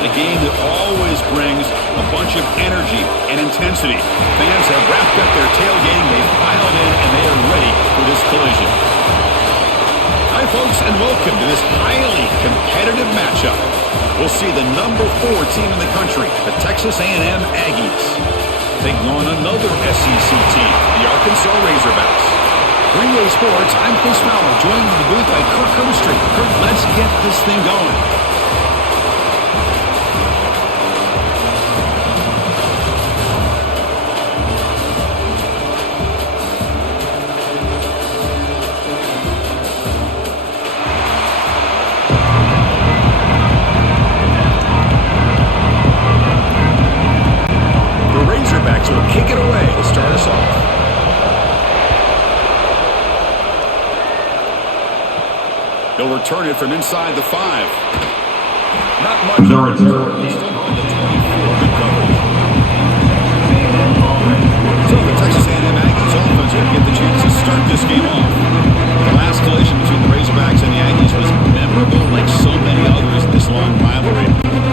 A game that always brings a bunch of energy and intensity. Fans have wrapped up their tailgating, they've piled in, and they are ready for this collision. Hi, folks, and welcome to this highly competitive matchup. We'll see the number 4 team in the country, the Texas A&M Aggies, taking on another SEC team, the Arkansas Razorbacks. For EA Sports, I'm Chris Fowler, joined in the booth by Kirk Hermstreet. Kirk, let's get this thing going. Will kick it away to start us off. They'll return it from inside the 5. Not much. Still on the 24. Good coverage. So the Texas A&M Aggies offense will get the chance to start this game off. The last collision between the Razorbacks and the Aggies was memorable like so many others in this long rivalry.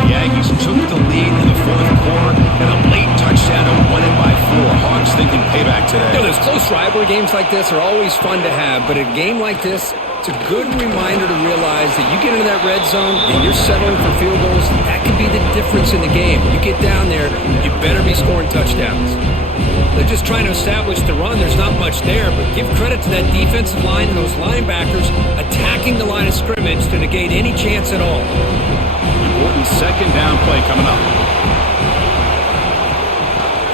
The Aggies took the lead in the 4th quarter and a late touchdown to win it by 4. Hawks thinking payback today. You know, those close rivalry games like this are always fun to have, but a game like this, it's a good reminder to realize that you get into that red zone and you're settling for field goals. That could be the difference in the game. You get down there, you better be scoring touchdowns. They're just trying to establish the run. There's not much there, but give credit to that defensive line and those linebackers attacking the line of scrimmage to negate any chance at all. Important second down play coming up.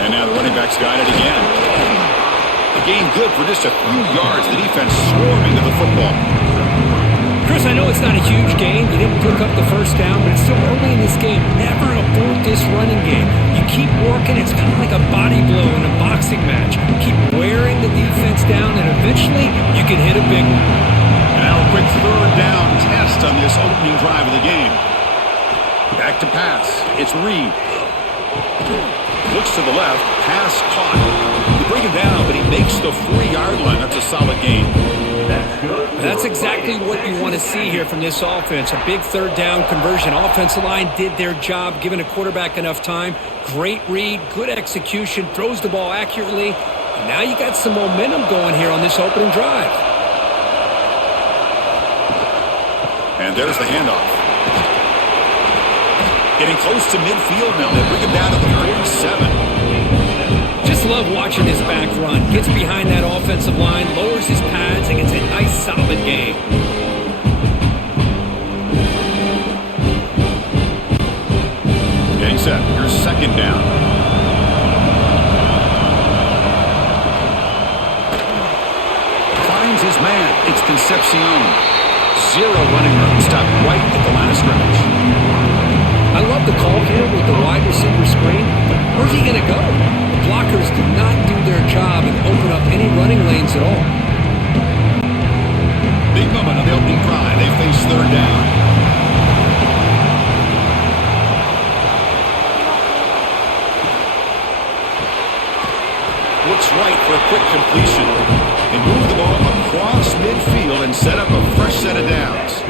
And now the running back's got it again. The gain good for just a few yards. The defense swarming to the football. Chris, I know it's not a huge gain. You didn't pick up the first down, but it's still early in this game. Never abort this running game. You keep working. It's kind of like a body blow in a boxing match. Keep wearing the defense down, and eventually you can hit a big one. And now a quick third down test on this opening drive of the game. Back to pass. It's Reed. Looks to the left. Pass caught. They bring him down, but he makes the 4-yard line. That's a solid gain. That's exactly what you want to see here from this offense. A big third down conversion. Offensive line did their job, giving a quarterback enough time. Great read, good execution, throws the ball accurately. And now you got some momentum going here on this opening drive. And there's the handoff. Getting close to midfield now. They bring him down to the 47. Just love watching this back run. Gets behind that offensive line, lowers his pads, and gets a nice, solid gain. Getting set. Here's second down. Finds his man. It's Concepcion. 0 running room. Stopped right at the line of scrimmage. I love the call here with the wide receiver screen, but where's he going to go? The blockers did not do their job and open up any running lanes at all. Big moment on the opening drive. They face third down. Looks right for a quick completion. They move the ball across midfield and set up a fresh set of downs.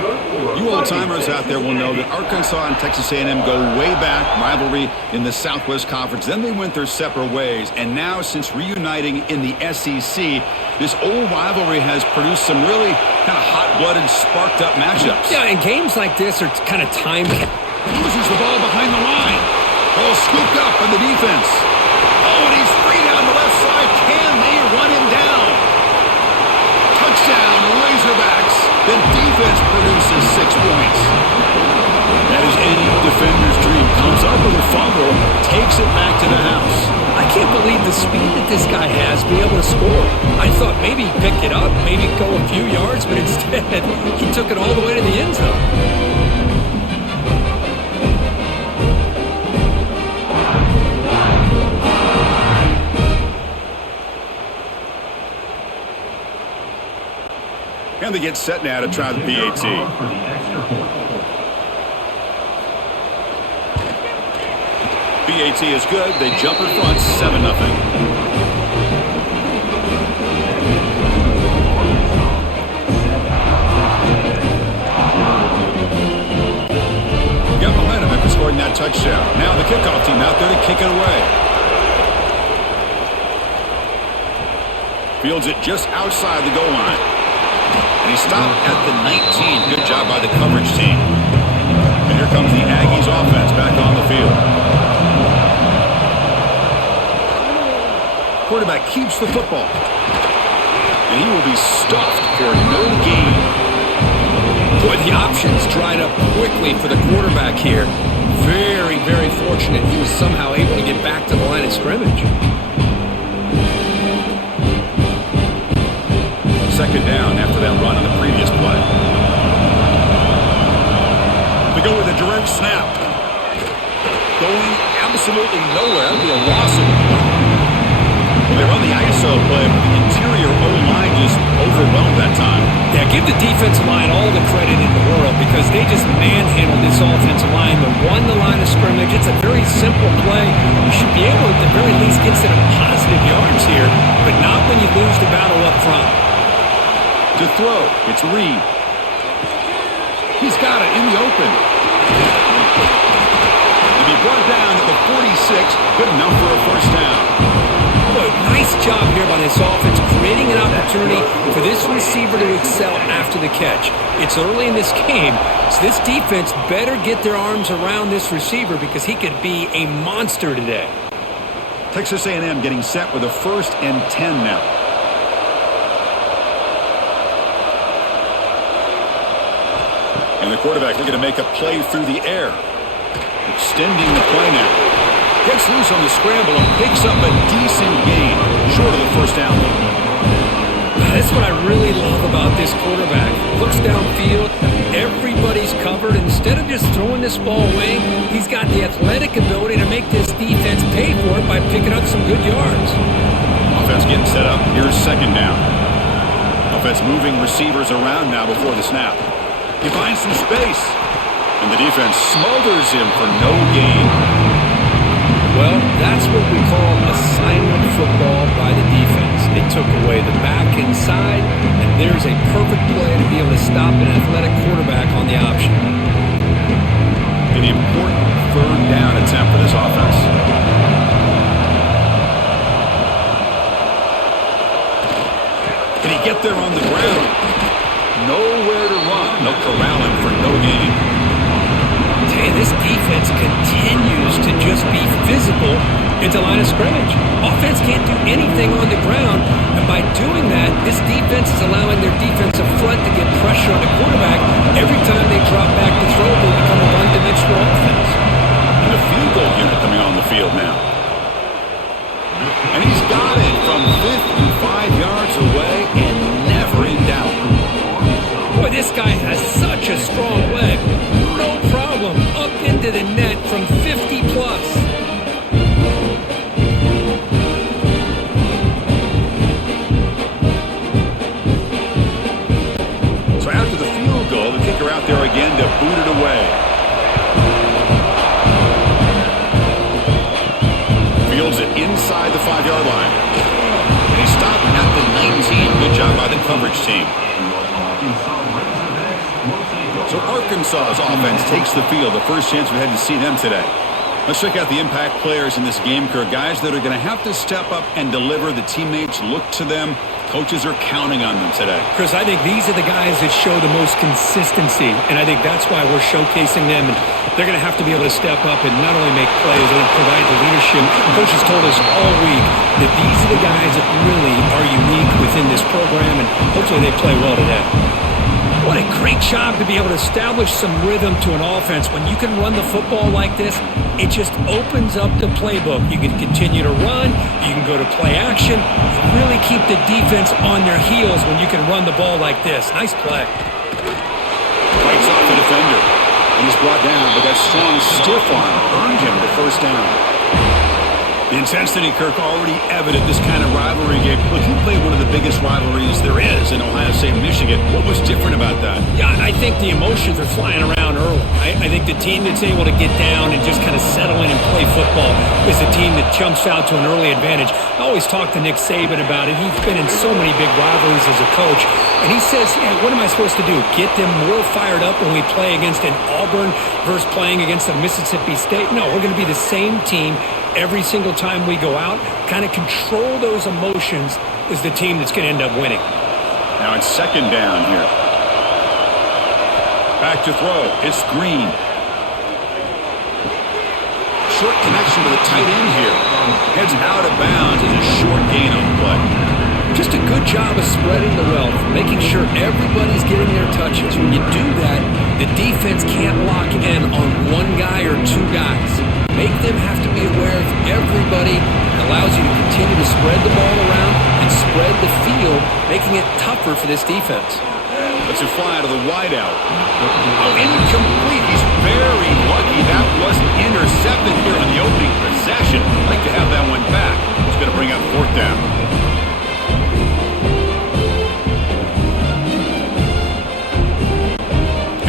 You old-timers out there will know that Arkansas and Texas A&M go way back, rivalry in the Southwest Conference. Then they went their separate ways, and now since reuniting in the SEC, this old rivalry has produced some really kind of hot-blooded, sparked-up matchups. Yeah, and games like this are kind of time. Loses the ball behind the line. Ball scooped up on the defense. Oh, and he's free down the left side. Can they run him down? Touchdown, Razorbacks. The defense produces 6 points. That is any defender's dream. Comes up with a fumble, takes it back to the house. I can't believe the speed that this guy has to be able to score. I thought maybe he picked it up, maybe go a few yards, but instead he took it all the way to the end zone. And they get set now to try the PAT. PAT is good. They jump in front, 7-0. Got momentum after scoring that touchdown. Now the kickoff team out there to kick it away. Fields it just outside the goal line. And he stopped at the 19. Good job by the coverage team. And here comes the Aggies offense back on the field. Quarterback keeps the football. And he will be stuffed for no gain. Boy, the options dried up quickly for the quarterback here. Very, very fortunate he was somehow able to get back to the line of scrimmage. Second down after that run on the previous play. They go with a direct snap. Going absolutely nowhere. That would be a loss of a play. Well, they run the ISO play, but the interior O-line just overwhelmed that time. Yeah, give the defensive line all the credit in the world because they just manhandled this offensive line that won the line of scrimmage. It's a very simple play. You should be able to at the very least get some positive yards here, but not when you lose the battle up front. To throw, it's Reed. He's got it in the open. To be brought down at the 46, good enough for a first down. Boy, nice job here by this offense, creating an opportunity for this receiver to excel after the catch. It's early in this game, so this defense better get their arms around this receiver because he could be a monster today. Texas A&M getting set with a 1st and 10 now. And the quarterback looking to make a play through the air. Extending the play now. Gets loose on the scramble and picks up a decent gain. Short of the first down. That's what I really love about this quarterback. Looks downfield. Everybody's covered. Instead of just throwing this ball away, he's got the athletic ability to make this defense pay for it by picking up some good yards. Offense getting set up. Here's second down. Offense moving receivers around now before the snap. He finds some space. And the defense smothers him for no gain. Well, that's what we call assignment football by the defense. They took away the back inside, and there's a perfect play to be able to stop an athletic quarterback on the option. An important third down attempt for this offense. Can he get there on the ground? Nowhere to run. No corralling for no gain. Hey, this defense continues to just be physical into line of scrimmage. Offense can't do anything on the ground, and by doing that, this defense is allowing their defensive front to get pressure on the quarterback. Every time they drop back to throw, they become a one-dimensional offense. And the field goal unit coming on the field now. And he's got it from 55 yards away and never in doubt. Boy, this guy has such a strong leg. No problem. Up into the net from 50 plus. So after the field goal, the kicker out there again to boot it away. Fields it inside the 5-yard line. And he stopped at the 19. Good job by the coverage team. So Arkansas's offense takes the field. The first chance we had to see them today. Let's check out the impact players in this game, Kirk. Guys that are going to have to step up and deliver. The teammates look to them. Coaches are counting on them today. Chris, I think these are the guys that show the most consistency, and I think that's why we're showcasing them. And they're going to have to be able to step up and not only make plays, but provide the leadership. Coaches told us all week that these are the guys that really are unique within this program, and hopefully they play well today. What a great job to be able to establish some rhythm to an offense. When you can run the football like this, it just opens up the playbook. You can continue to run. You can go to play action. You really keep the defense on their heels when you can run the ball like this. Nice play. Fights off the defender. He's brought down, but that strong stiff arm earned him the first down. The intensity, Kirk, already evident this kind of rivalry game. Look, you played one of the biggest rivalries there is in Ohio State, Michigan. What was different about that? Yeah, I think the emotions are flying around early. I think the team that's able to get down and just kind of settle in and play football is the team that jumps out to an early advantage. I always talk to Nick Saban about it. He's been in so many big rivalries as a coach. And he says, yeah, what am I supposed to do? Get them more fired up when we play against an Auburn versus playing against a Mississippi State? No, we're going to be the same team every single time we go out. Kind of control those emotions is the team that's going to end up winning. Now it's second down here. Back to throw. It's Green. Short connection to the tight end here. Heads out of bounds as a short gain on the play. Just a good job of spreading the wealth, making sure everybody's getting their touches. When you do that, the defense can't lock in on one guy or two guys. Make them have to be aware of everybody. It allows you to continue to spread the ball around and spread the field, making it tougher for this defense. Let's it fly out of the wideout. Oh, incomplete. He's very lucky that wasn't intercepted here in the opening possession. I'd like to have that one back. It's going to bring up fourth down.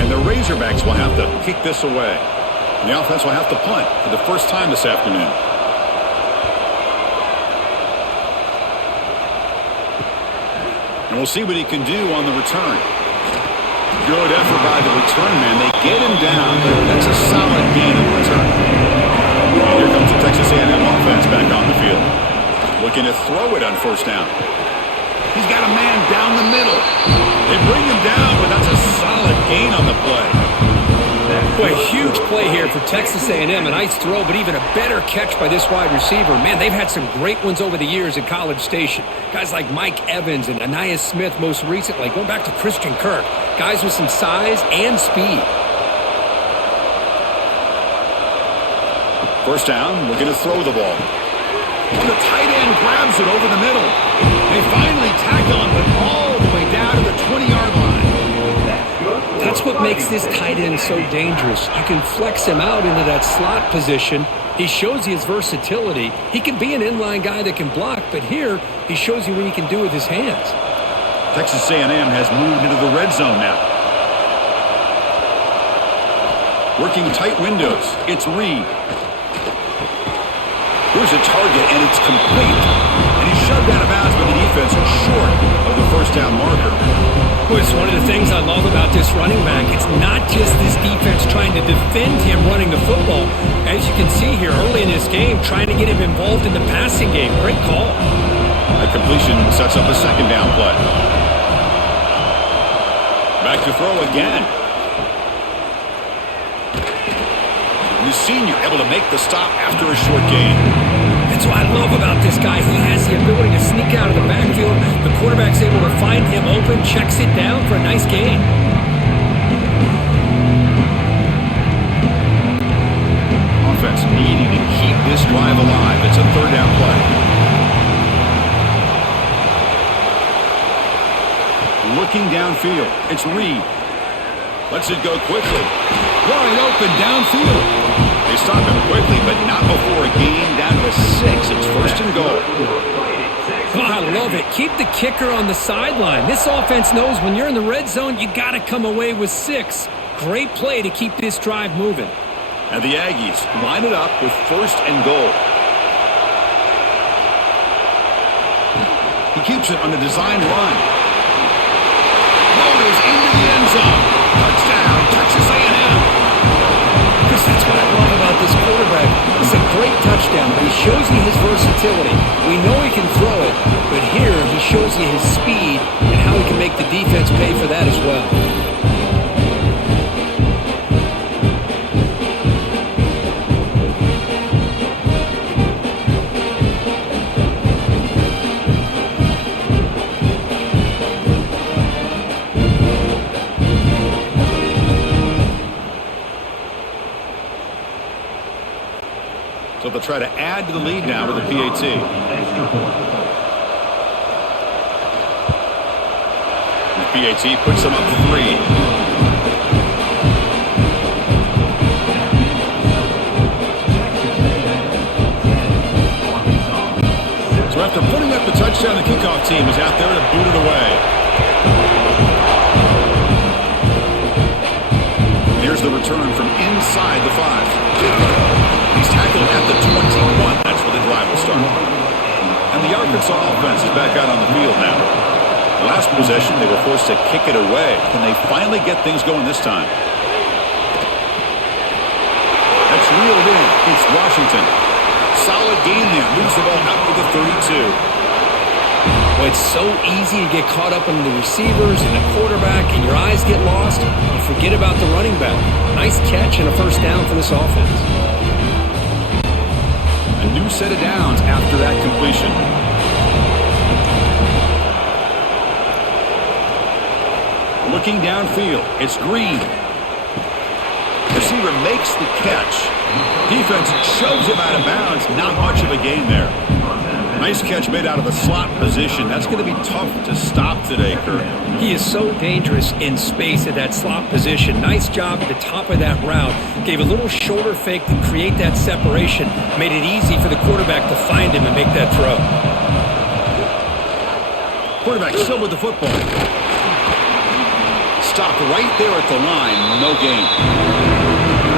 And the Razorbacks will have to kick this away. And the offense will have to punt for the first time this afternoon. And we'll see what he can do on the return. Good effort by the return man. They get him down. That's a solid gain on the return. And here comes the Texas A&M offense back on the field. Looking to throw it on first down. He's got a man down the middle. They bring him down, but that's a solid gain on the play. Boy, huge play here for Texas A&M. A nice throw, but even a better catch by this wide receiver. Man, they've had some great ones over the years at College Station. Guys like Mike Evans and Anais Smith most recently, going back to Christian Kirk. Guys with some size and speed. First down, looking to throw the ball. And the tight end grabs it over the middle. They finally tackle him, but all the way down to the 20-yard line. That's what makes this tight end so dangerous. You can flex him out into that slot position. He shows you his versatility. He can be an inline guy that can block, but here he shows you what he can do with his hands. Texas A&M has moved into the red zone now. Working tight windows. It's Reed. Here's a target, and it's complete. And he's shoved out of bounds by the defense short of the first down marker. Boy, it's one of the things I love about this running back. It's not just this defense trying to defend him running the football. As you can see here early in this game, trying to get him involved in the passing game. Great call. That completion sets up a second down play. Back to throw again. The senior able to make the stop after a short gain. That's what I love about this guy. He has the ability to sneak out of the backfield. The quarterback's able to find him open, checks it down for a nice gain. Offense needing to keep this drive alive. It's a third down play. Looking downfield. It's Reed. Lets it go quickly. Wide open downfield. They stop him quickly, but not before a gain down to 6. It's first and goal. Oh, I love it. Keep the kicker on the sideline. This offense knows when you're in the red zone, you got to come away with 6. Great play to keep this drive moving. And the Aggies line it up with first and goal. He keeps it on the design run. Motors into the end zone. Touchdown, Texas A&M. Chris, that's what I love about this quarterback. It's a great touchdown, but he shows you his versatility. We know he can throw it, but here he shows you his speed and how he can make the defense pay for that as well. So they'll try to add to the lead now with a PAT. The PAT puts them up 3. So after putting up the touchdown, the kickoff team is out there to boot it away. Here's the return from inside the 5. He's tackled at the 21. That's where the drive will start. And the Arkansas offense is back out on the field now. Last possession, they were forced to kick it away. Can they finally get things going this time? That's reeled in. It's Washington. Solid gain there. Moves the ball out to the 32. Well, it's so easy to get caught up in the receivers and the quarterback, and your eyes get lost. You forget about the running back. Nice catch and a first down for this offense. A new set of downs after that completion. Looking downfield, it's Green. Receiver makes the catch. Defense shoves him out of bounds. Not much of a gain there. Nice catch made out of the slot position. That's going to be tough to stop today, Kurt. He is so dangerous in space at that slot position. Nice job at the top of that route. Gave a little shoulder fake to create that separation. Made it easy for the quarterback to find him and make that throw. Quarterback still with the football. Stopped right there at the line. No gain.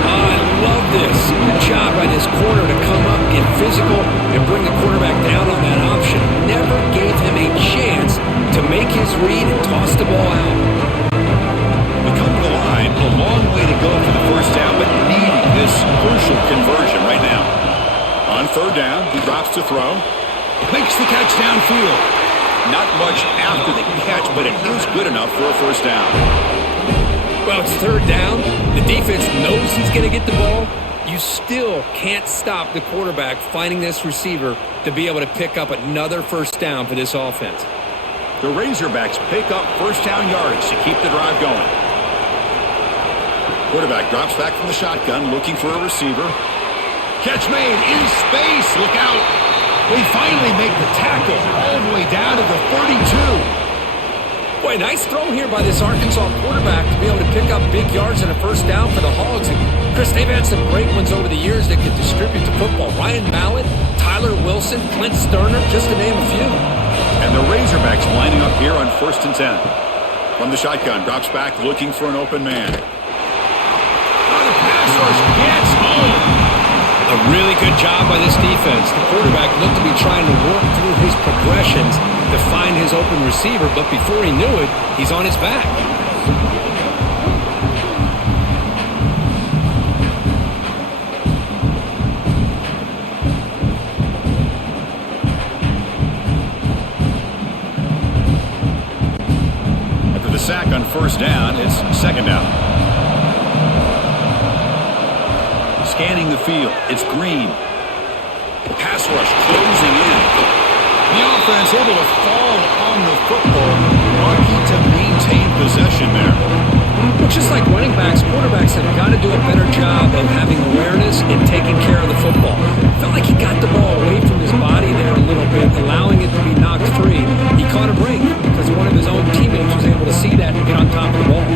I love this. Good job by this corner to come up, get physical, and bring the quarterback down on that option. Never gave him a chance to make his read and toss the ball out. We come to the line. A long way to go for the first down, but needing this crucial conversion right now. On third down, he drops to throw. Makes the catch downfield. Not much after the catch, but it is good enough for a first down. Well, it's third down. The defense knows he's going to get the ball. You still can't stop the quarterback finding this receiver to be able to pick up another first down for this offense. The Razorbacks pick up first down yardage to keep the drive going. Quarterback drops back from the shotgun, looking for a receiver. Catch made in space. Look out. They finally make the tackle all the way down to the 32. Boy, nice throw here by this Arkansas quarterback to be able to pick up big yards and a first down for the Hogs. And Chris, they've had some great ones over the years that could distribute the football. Ryan Mallett, Tyler Wilson, Clint Sterner, just to name a few. And the Razorbacks lining up here on 1st and 10. From the shotgun, drops back looking for an open man. Oh, the pass rush gets home. A really good job by this defense. The quarterback looked to be trying to work through his progressions to find his open receiver, but before he knew it, he's on his back. After the sack on first down, it's second down. Scanning the field, it's Green. The pass rush closing in. The offense able to fall on the football. Lucky to maintain possession there. Well, just like running backs, quarterbacks have got to do a better job of having awareness and taking care of the football. Felt like he got the ball away from his body there a little bit, allowing it to be knocked free. He caught a break because one of his own teammates was able to see that and get on top of the ball.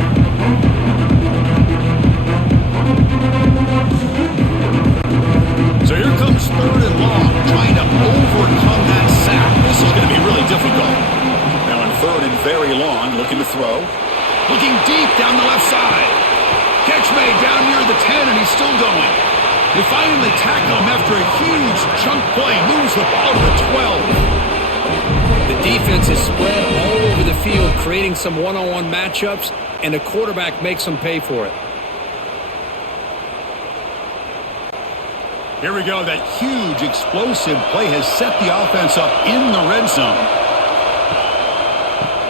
So here comes third and long, trying to overcome that sack. This is going to be really difficult. Now on third and very long, looking to throw. Looking deep down the left side. Catch made down near the 10, and he's still going. They finally tackle him after a huge chunk play. Moves the ball to the 12. The defense is spread all over the field, creating some one-on-one matchups, and the quarterback makes them pay for it. Here we go. That huge explosive play has set the offense up in the red zone.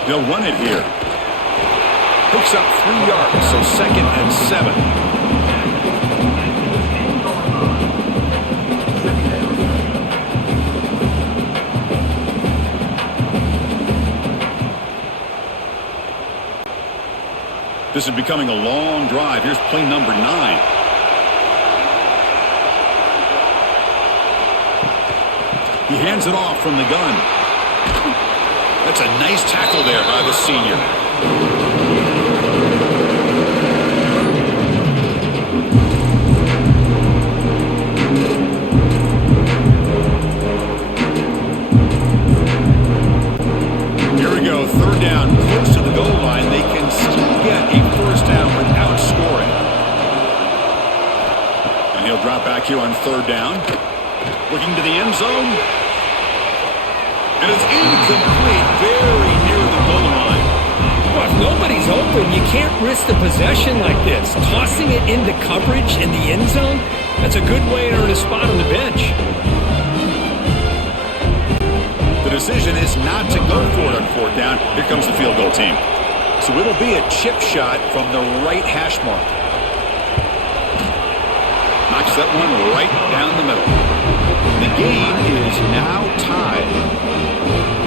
They'll run it here. Picks up 3 yards, so second and 7. This is becoming a long drive. Here's play number 9. He hands it off from the gun. That's a nice tackle there by the senior. third down, close to the goal line. They can still get a first down without scoring. And he'll drop back here on third down. Looking to the end zone. And it's incomplete, very near the goal line. Well, if nobody's open, you can't risk the possession like this. Tossing it into coverage in the end zone, that's a good way to earn a spot on the bench. The decision is not to go for it on fourth down. Here comes the field goal team. So it'll be a chip shot from the right hash mark. Knocks that one right down the middle. The game is now tied.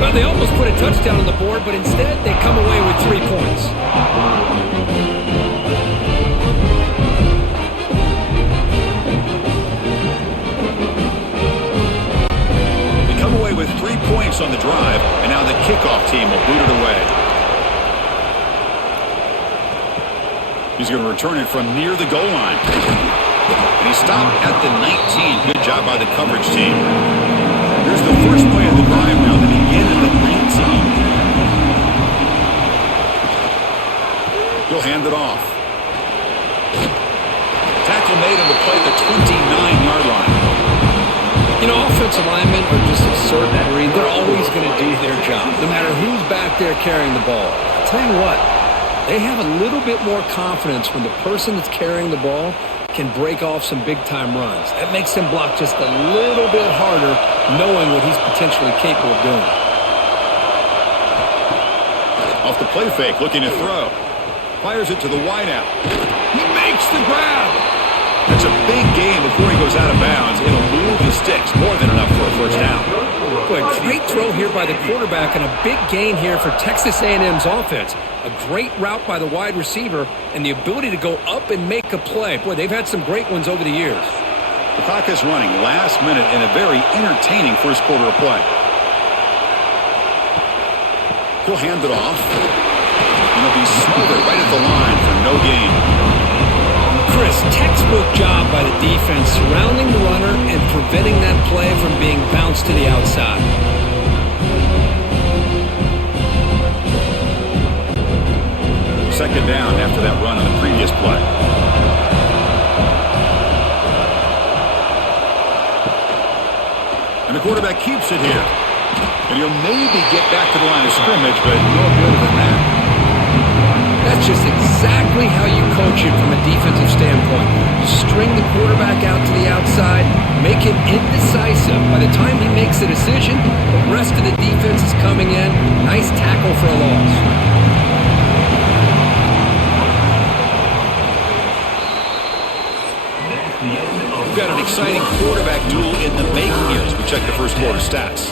Well, they almost put a touchdown on the board, but instead they come away with 3 points. They come away with 3 points on the drive, and now the kickoff team will boot it away. He's going to return it from near the goal line. And he stopped at the 19. Good job by the coverage team. Here's the first play of the drive now. They begin at the 19. He'll hand it off. Tackle made on the play at the 29-yard line. You know, offensive linemen are just a certain breed. They're always going to do their job, no matter who's back there carrying the ball. I'll tell you what, they have a little bit more confidence when the person that's carrying the ball can break off some big-time runs. That makes them block just a little bit harder, knowing what he's potentially capable of doing. Off the play fake, looking to throw. Fires it to the wideout. He makes the grab. That's a big gain before he goes out of bounds. It'll move the sticks, more than enough for a first down. Boy, great throw here by the quarterback and a big gain here for Texas A&M's offense. A great route by the wide receiver and the ability to go up and make a play. Boy, they've had some great ones over the years. The clock is running last minute in a very entertaining first quarter of play. He'll hand it off. And he'll be smothered right at the line for no gain. Chris, textbook job by the defense surrounding the runner and preventing that play from being bounced to the outside. Second down after that run on the previous play. And the quarterback keeps it here. And he'll maybe get back to the line of scrimmage, but no more than that. That's just exactly how you coach it from a defensive standpoint. You string the quarterback out to the outside, make him indecisive. By the time he makes a decision, the rest of the defense is coming in. Nice tackle for a loss. We've got an exciting quarterback duel in the making here as we check the first quarter stats.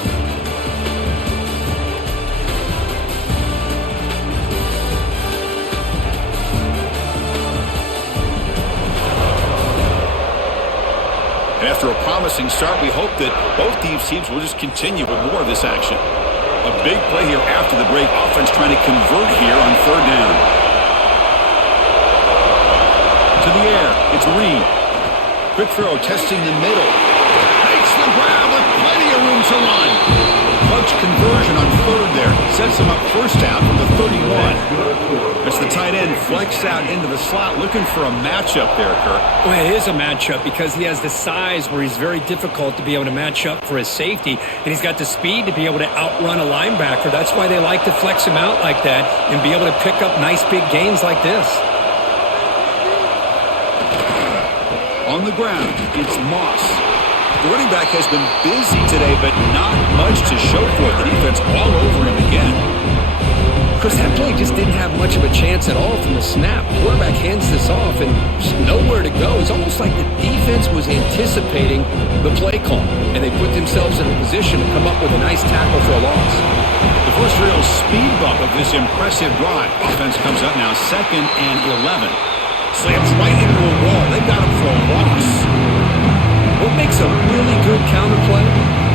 And after a promising start, we hope that both these teams will just continue with more of this action. A big play here after the break. Offense trying to convert here on third down. To the air. It's Reed. Quick throw, testing the middle. Makes the grab with plenty of room to run. Clutch conversion on third there. Sets him up first down from the 31. As the tight end flexed out into the slot, looking for a matchup there, Kirk. Well, it is a matchup because he has the size where he's very difficult to be able to match up for his safety, and he's got the speed to be able to outrun a linebacker. That's why they like to flex him out like that and be able to pick up nice big gains like this. On the ground, it's Moss. The running back has been busy today, but not much to show for it. The defense all over him again. Chris, that play just didn't have much of a chance at all from the snap. Quarterback hands this off and just nowhere to go. It's almost like the defense was anticipating the play call, and they put themselves in a position to come up with a nice tackle for a loss. The first real speed bump of this impressive drive. Offense comes up now 2nd and 11. Slams right into a wall. They've got him for a loss. What makes a really good counterplay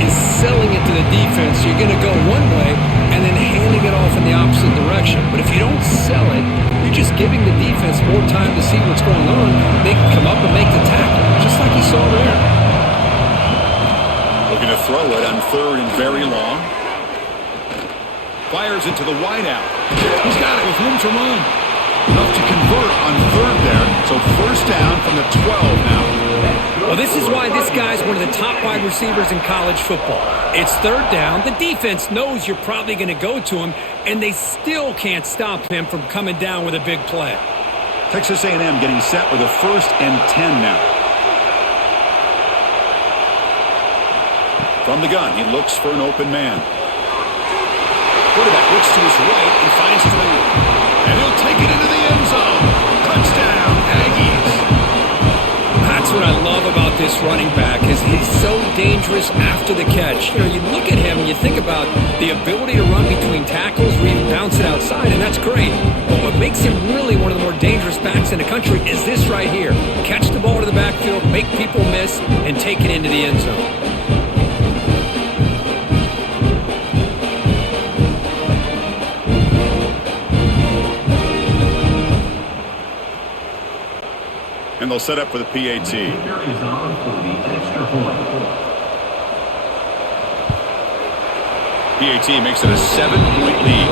is selling it to the defense. You're going to go one way and then handing it off in the opposite direction. But if you don't sell it, you're just giving the defense more time to see what's going on. They can come up and make the tackle, just like you saw there. Looking to throw it on third and very long. Fires it to the wideout. He's got it with room to run. Enough to convert on third there. So first down from the 12 now. Well, this is why this guy's one of the top wide receivers in college football. It's third down. The defense knows you're probably going to go to him, and they still can't stop him from coming down with a big play. Texas A&M getting set with a 1st and 10 now. From the gun, he looks for an open man. Quarterback looks to his right and finds his man. And he'll take it into the end zone. Touchdown, Aggies. That's what I love about this running back is he's so dangerous after the catch. You know, you look at him and you think about the ability to run between tackles or even bounce it outside, and that's great. But what makes him really one of the more dangerous backs in the country is this right here. Catch the ball to the backfield, make people miss, and take it into the end zone. And they'll set up for the PAT. PAT makes it a 7-point lead.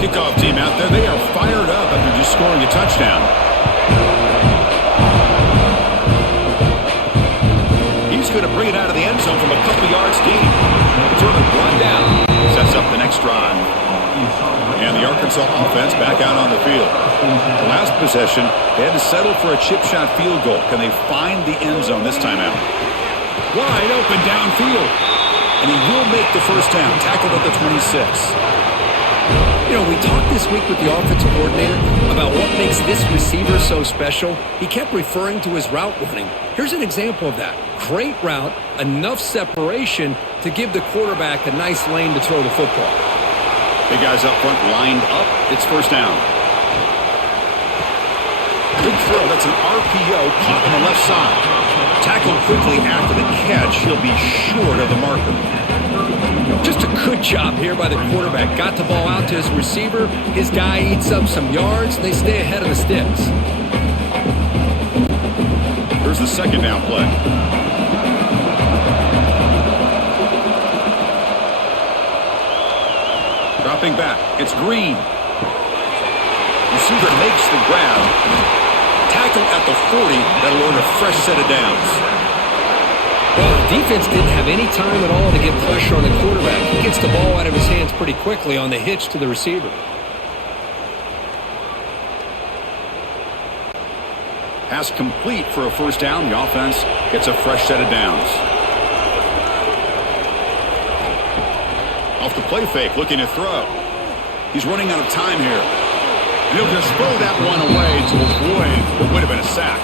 Kickoff team out there. They are fired up after just scoring a touchdown. He's going to bring it out of the end zone from a couple yards deep. Sort of run down. Sets up the next drive. And the Arkansas offense back out on the field. The last possession, they had to settle for a chip shot field goal. Can they find the end zone this time out? Wide open downfield. And he will make the first down. Tackled at the 26. You know, we talked this week with the offensive coordinator about what makes this receiver so special. He kept referring to his route running. Here's an example of that. Great route, enough separation to give the quarterback a nice lane to throw the football. Big guys up front lined up. It's first down. Big throw. That's an RPO caught on the left side. Tackled quickly after the catch. He'll be short of the marker. Just a good job here by the quarterback. Got the ball out to his receiver. His guy eats up some yards. They stay ahead of the sticks. Here's the second down play. Dropping back. It's Green. Receiver makes the grab. Tackled at the 40. That'll earn a fresh set of downs. Well, the defense didn't have any time at all to get pressure on the quarterback. He gets the ball out of his hands pretty quickly on the hitch to the receiver. Pass complete for a first down. The offense gets a fresh set of downs. Off the play fake, looking to throw. He's running out of time here. He'll just throw that one away to avoid what would have been a sack.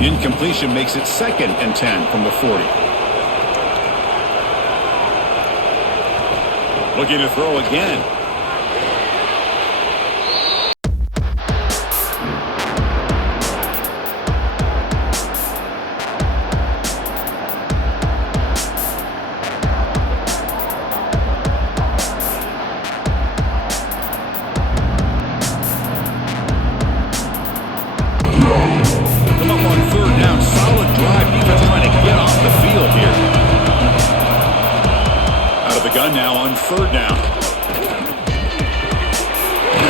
Incompletion makes it 2nd and 10 from the 40. Looking to throw again. Now on third down. The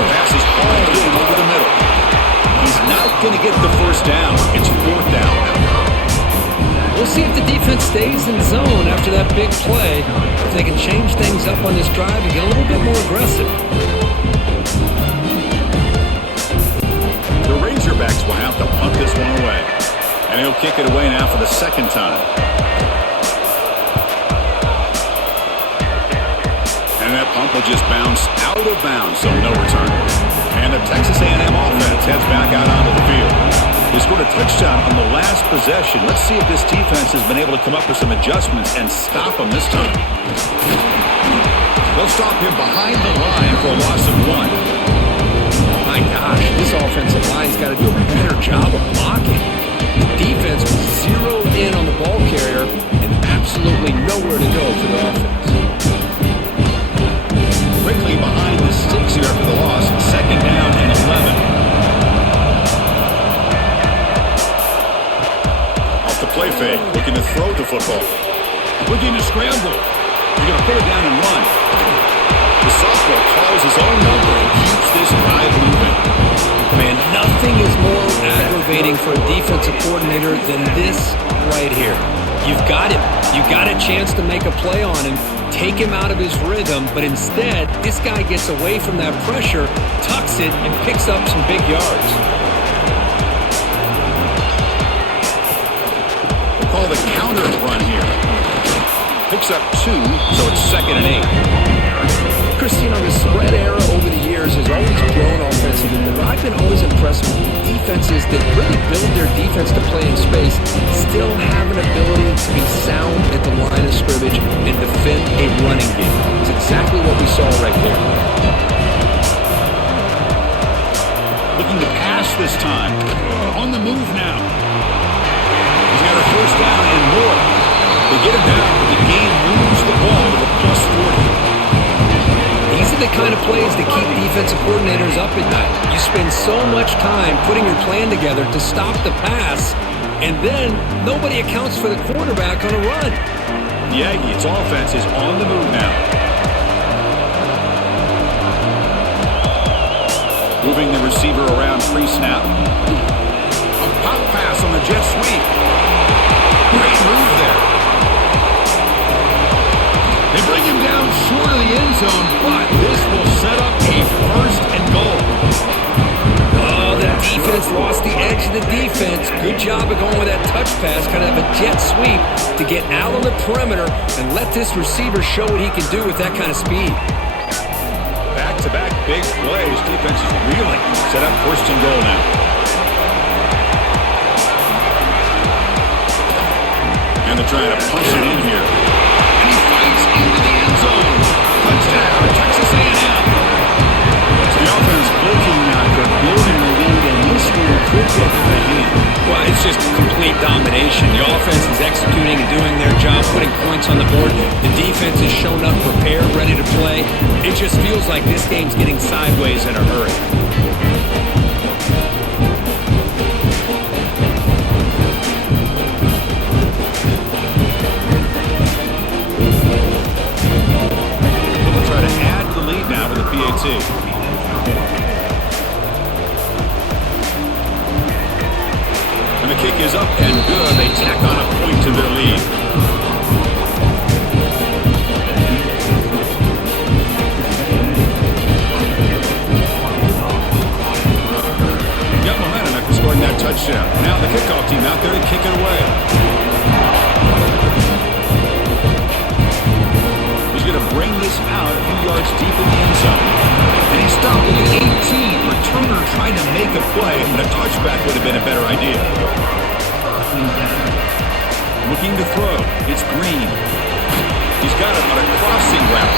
pass is hauled in over the middle. He's not going to get the first down. It's 4th down. We'll see if the defense stays in zone after that big play. If they can change things up on this drive and get a little bit more aggressive. The Razorbacks will have to punt this one away. And he'll kick it away now for the 2nd time. And that punt will just bounce out of bounds, so no return. And the Texas A&M offense heads back out onto the field. They scored a touchdown on the last possession. Let's see if this defense has been able to come up with some adjustments and stop him this time. They'll stop him behind the line for a loss of 1. My gosh, this offensive line's got to do a better job of blocking. The defense was zeroed in on the ball carrier and absolutely Looking to throw the football. Looking to scramble. You're going to put it down and run. The sophomore calls his own number and keeps this drive moving. Man, nothing is more aggravating for a defensive coordinator than this right here. You've got him. You've got a chance to make a play on him, take him out of his rhythm, but instead, this guy gets away from that pressure, tucks it, and picks up some big yards. We'll call the counter run here. Picks up 2, so it's 2nd and 8. Chris, the spread era over the years has always grown offensively, but I've been always impressed with defenses that really build their defense to play in space, still have an ability to be sound at the line of scrimmage and defend a running game. It's exactly what we saw right there. Looking to pass this time. On the move now. He's got a first down and more. They get him down, but the game moves the ball to the +40. These are the kind of plays that keep defensive coordinators up at night. You spend so much time putting your plan together to stop the pass, and then nobody accounts for the quarterback on a run. The Aggies' offense is on the move now. Moving the receiver around pre-snap. A pop pass on the jet sweep. Great move there. They bring him down short of the end zone, but this will set up a 1st and goal. Oh, the defense lost the edge of the defense. Good job of going with that touch pass, kind of a jet sweep to get out on the perimeter and let this receiver show what he can do with that kind of speed. Back-to-back big plays. Defense is reeling. Set up 1st and goal now. And they're trying to punch it in here. And he fights into the end zone. Touchdown, Texas A&M. So the offense looking now for building the lead, and this one could get to the hand. Well, it's just complete domination. The offense is executing and doing their job, putting points on the board. The defense has shown up prepared, ready to play. It just feels like this game's getting sideways in a hurry. Now with the PAT. And the kick is up and good. They tack on a point to their lead. Got momentum after scoring that touchdown. Now the kickoff team out there to kick it away. Going to bring this out a few yards deep in the end zone. And he stopped at the 18. Returner trying to make a play, but a touchback would have been a better idea. Looking to throw. It's Green. He's got it on a crossing route.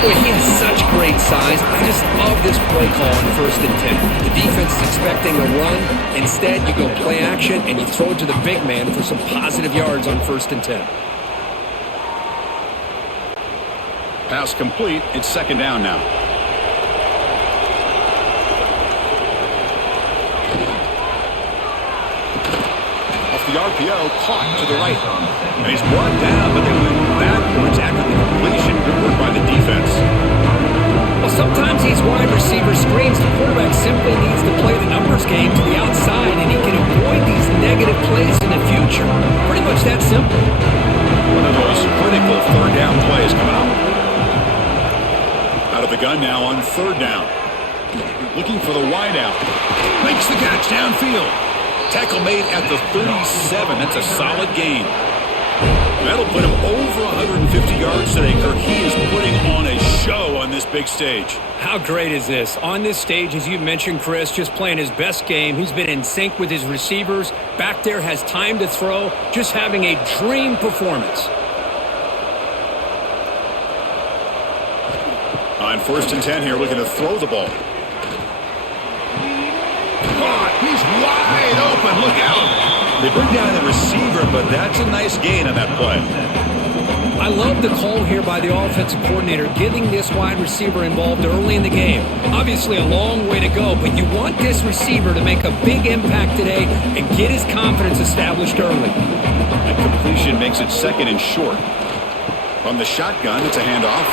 Boy, he has such great size. I just love this play call on 1st and 10. The defense is expecting a run. Instead, you go play action, and you throw it to the big man for some positive yards on 1st and 10. Pass complete. It's 2nd down now. Off the RPO, caught to the right. And he's brought down, but they went backwards after the completion. Good work by the defense. Well, sometimes these wide receiver screens, the quarterback simply needs to play the numbers game to the outside, and he can avoid these negative plays in the future. Pretty much that simple. One of those critical 3rd down plays coming up. Out of the gun now on 3rd down. Looking for the wideout. Makes the catch downfield. Tackle made at the 37. That's a solid gain. That'll put him over 150 yards today, Kirk. He is putting on a show on this big stage. How great is this? On this stage, as you mentioned, Chris, just playing his best game. He's been in sync with his receivers. Back there, has time to throw. Just having a dream performance. On 1st and 10 here, looking to throw the ball. He's wide open. Look out. They bring down the receiver, but that's a nice gain on that play. I I love the call here by the offensive coordinator, getting this wide receiver involved early in the game. Obviously a long way to go, but you want this receiver to make a big impact today and get his confidence established early. That completion makes it second and short. From the shotgun, it's a handoff.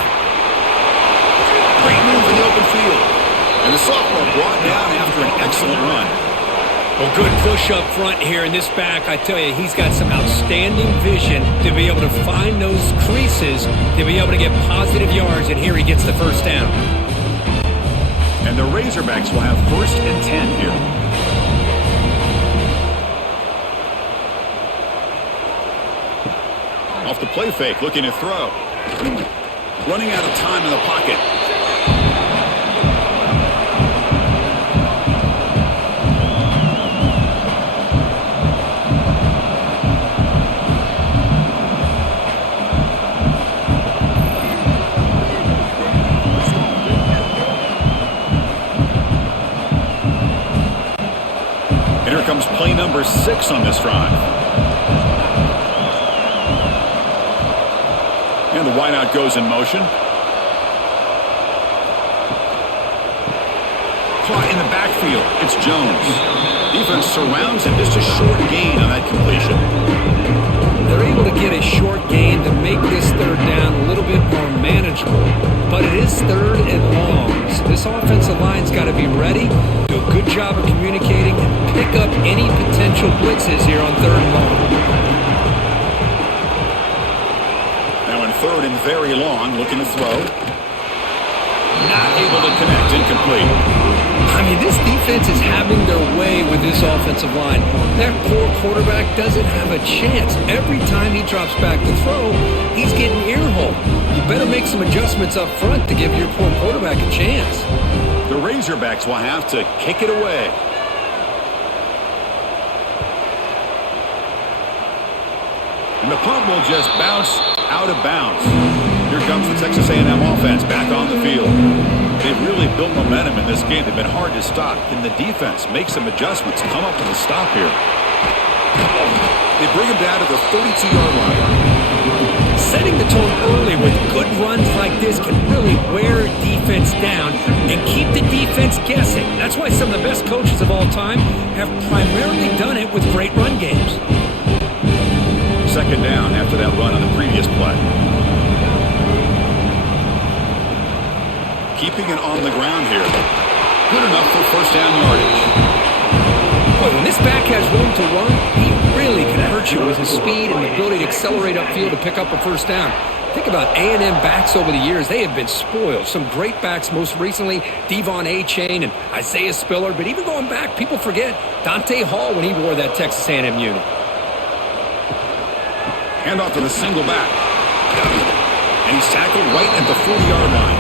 Great move in the open field. And the sophomore brought down after an excellent run. Well, good push up front here in this back. I tell you, he's got some outstanding vision to be able to find those creases, to be able to get positive yards, and here he gets the first down. And the Razorbacks will have 1st and 10 here. Off the play fake, looking to throw. Running out of time in the pocket. And here comes play number 6 on this drive. And the wideout goes in motion. Caught in the backfield. It's Jones. Defense surrounds him. Just a short gain on that completion. They're able to get a short gain to make this third down a little bit more manageable. But it is 3rd and long. So this offensive line's got to be ready, do a good job of communicating, and pick up any potential blitzes here on 3rd and long. 3rd and very long, looking to throw. Not able to connect, incomplete. I mean, this defense is having their way with this offensive line. That poor quarterback doesn't have a chance. Every time he drops back to throw, he's getting earholed. You better make some adjustments up front to give your poor quarterback a chance. The Razorbacks will have to kick it away. And the punt will just bounce out of bounds. Here comes the Texas A&M offense back on the field. They've really built momentum in this game. They've been hard to stop. Can the defense make some adjustments, come up with a stop here? They bring him down to the 32-yard line. Setting the tone early with good runs like this can really wear a defense down and keep the defense guessing. That's why some of the best coaches of all time have primarily done it with great run games. 2nd down after that run on the previous play. Keeping it on the ground here. Good enough for 1st down yardage. Boy, when this back has room to run, he really can hurt you with his speed and the ability to accelerate upfield to pick up a 1st down. Think about A&M backs over the years. They have been spoiled. Some great backs, most recently Devon A-Chain and Isaiah Spiller. But even going back, people forget Dante Hall when he wore that Texas A&M unit. Handoff to the single back. And he's tackled right at the 40-yard line.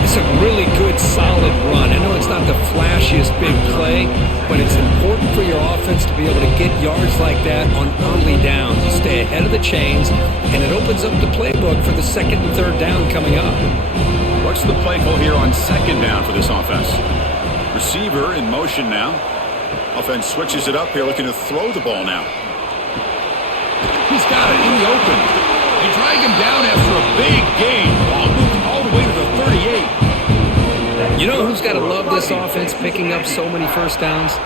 It's a really good, solid run. I know it's not the flashiest big play, but it's important for your offense to be able to get yards like that on early downs. You stay ahead of the chains, and it opens up the playbook for the 2nd and 3rd down coming up. What's the play call here on 2nd down for this offense? Receiver in motion now. Offense switches it up here, looking to throw the ball now. He's got it in the open. They drag him down after a big gain. Ball moved all the way to the 38. You know who's got to love this offense picking up so many 1st downs?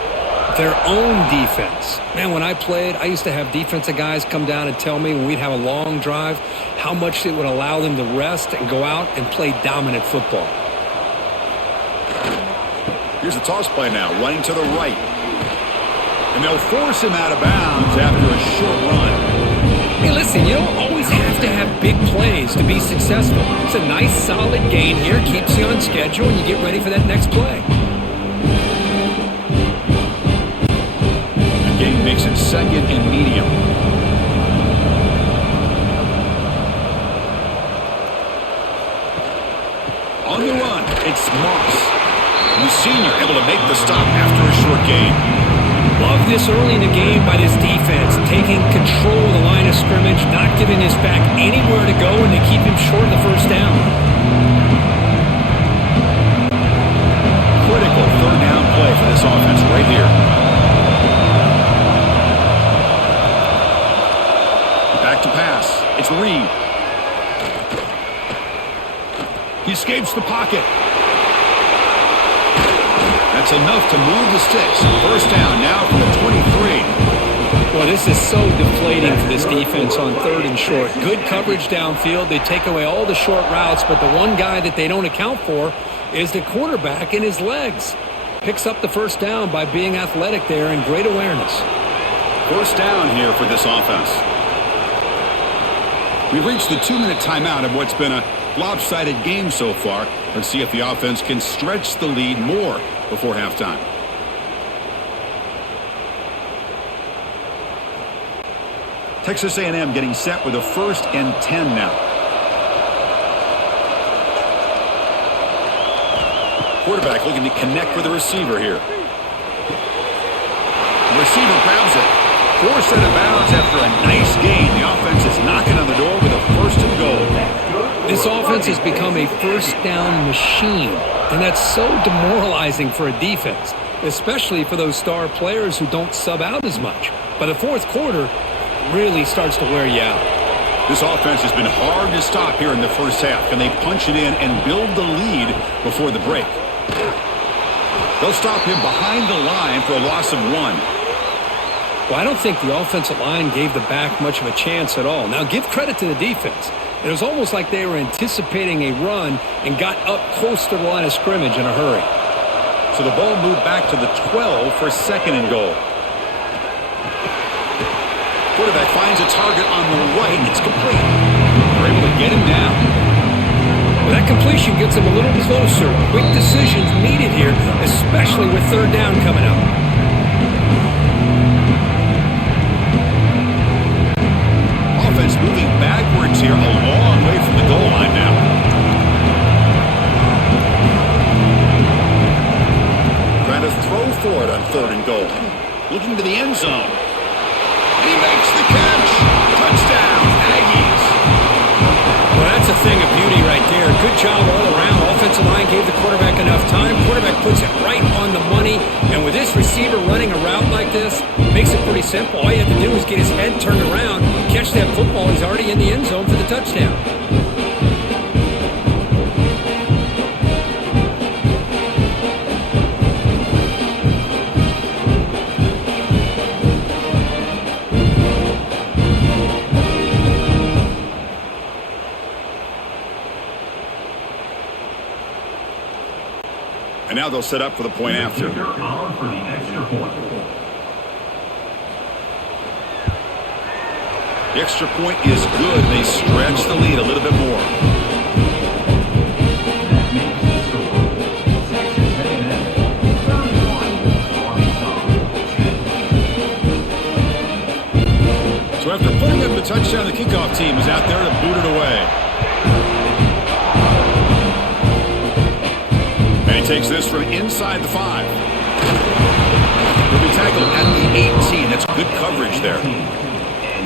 Their own defense. Man, when I played, I used to have defensive guys come down and tell me when we'd have a long drive how much it would allow them to rest and go out and play dominant football. Here's a toss play now, running to the right. And they'll force him out of bounds after a short run. Hey, listen, you don't always have to have big plays to be successful. It's a nice, solid gain here, keeps you on schedule, and you get ready for that next play. The gain makes it 2nd and medium. On the run, it's Moss. The senior able to make the stop after a short gain. Love this early in the game by this defense, taking control of the line of scrimmage, not giving this back anywhere to go, and they keep him short of the 1st down. Critical 3rd down play for this offense right here. Back to pass. It's Reed. He escapes the pocket. That's enough to move the sticks. First down now from the 23. Well, this is so deflating for this defense on 3rd and short. Good coverage downfield. They take away all the short routes, but the one guy that they don't account for is the quarterback in his legs. Picks up the first down by being athletic there and great awareness. First down here for this offense. We've reached the 2-minute timeout of what's been a lopsided game so far. Let's see if the offense can stretch the lead more before halftime. Texas A&M getting set with a 1st and 10 now. Quarterback looking to connect with the receiver here. The receiver grabs it. Forced out of bounds after a nice gain. The offense is knocking on the door with a 1st and goal. This offense has become a first down machine, and that's so demoralizing for a defense, especially for those star players who don't sub out as much. By the 4th quarter, it really starts to wear you out. This offense has been hard to stop here in the first half. Can they punch it in and build the lead before the break? They'll stop him behind the line for a loss of 1. Well, I don't think the offensive line gave the back much of a chance at all. Now, give credit to the defense. It was almost like they were anticipating a run and got up close to the line of scrimmage in a hurry. So the ball moved back to the 12 for 2nd and goal. Quarterback finds a target on the right. It's complete. They're able to get him down. Well, that completion gets him a little closer. Quick decisions needed here, especially with 3rd down coming up. Offense moving backwards here, a long way from the goal line now. Trying to throw for it on 3rd and goal. Looking to the end zone. And he makes the catch. Touchdown, Aggies. Well, that's a thing of beauty right there. Good job all around. Offensive line gave the quarterback enough time. Quarterback puts it right on the money. And with this receiver running a route like this, makes it pretty simple. All you have to do is get his head turned around, catch that football. He's already in the end zone for the touchdown. And now they'll set up for the point after. The extra point is good. They stretch the lead a little bit more. So after putting up the touchdown, the kickoff team is out there to boot it away. And he takes this from inside the 5. He'll be tackled at the 18. That's good coverage there.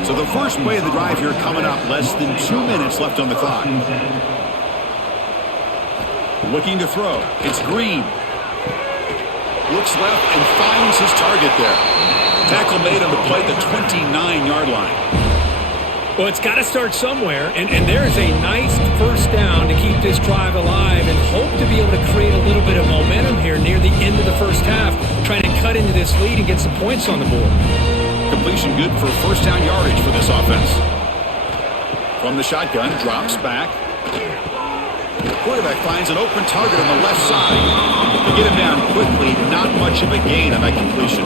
So the first play of the drive here coming up. Less than 2 minutes left on the clock. Looking to throw. It's Green. Looks left and finds his target there. Tackle made on the play at the 29-yard line. Well, it's got to start somewhere, and there's a nice first down to keep this drive alive and hope to be able to create a little bit of momentum here near the end of the first half, trying to cut into this lead and get some points on the board. Completion good for first down yardage for this offense. From the shotgun, drops back. Quarterback finds an open target on the left side. To get him down quickly, not much of a gain on that completion.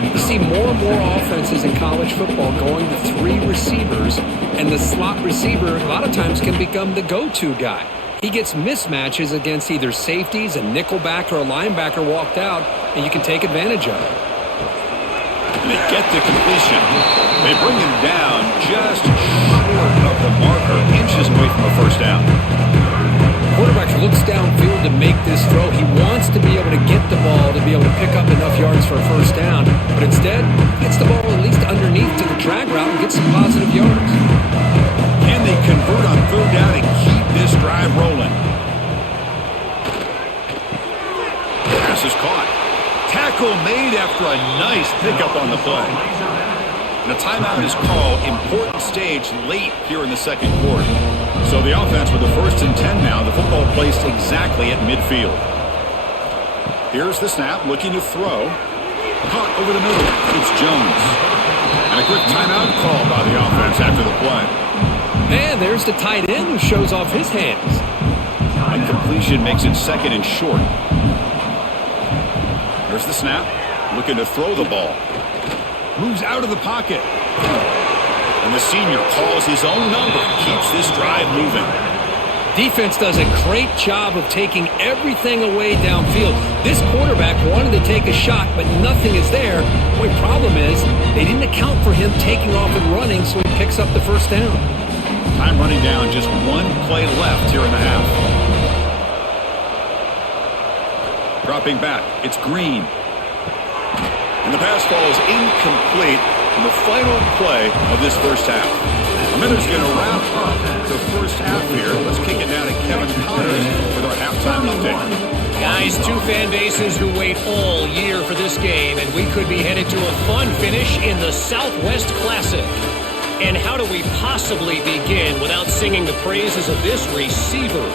You see more and more offenses in college football going to 3 receivers, and the slot receiver a lot of times can become the go-to guy. He gets mismatches against either safeties, a nickelback, or a linebacker walked out, and you can take advantage of it. And they get the completion. They bring him down just short of the marker, inches away from a first down. Quarterback looks downfield to make this throw. He wants to be able to get the ball to be able to pick up enough yards for a first down, but instead gets the ball at least underneath to the drag route and gets some positive yards. Can they convert on 3rd down and keep this drive rolling? Pass is caught. Tackle made after a nice pickup on the play. And a timeout is called. Important stage late here in the second quarter. So the offense with the 1st and 10 now. The football placed exactly at midfield. Here's the snap, looking to throw. Caught over the middle. It's Jones. And a quick timeout called by the offense after the play. And there's the tight end who shows off his hands. And completion makes it 2nd and short. There's the snap. Looking to throw the ball. Moves out of the pocket. And the senior calls his own number and keeps this drive moving. Defense does a great job of taking everything away downfield. This quarterback wanted to take a shot, but nothing is there. The only problem is they didn't account for him taking off and running, so he picks up the 1st down. Time running down, just 1 play left here in the half. Dropping back, it's Green. And the pass falls incomplete in the final play of this first half. Miller's going to wrap up the first half here. Let's kick it down to Kevin Connors with our halftime update. Guys, 2 fan bases who wait all year for this game, and we could be headed to a fun finish in the Southwest Classic. And how do we possibly begin without singing the praises of this receiver?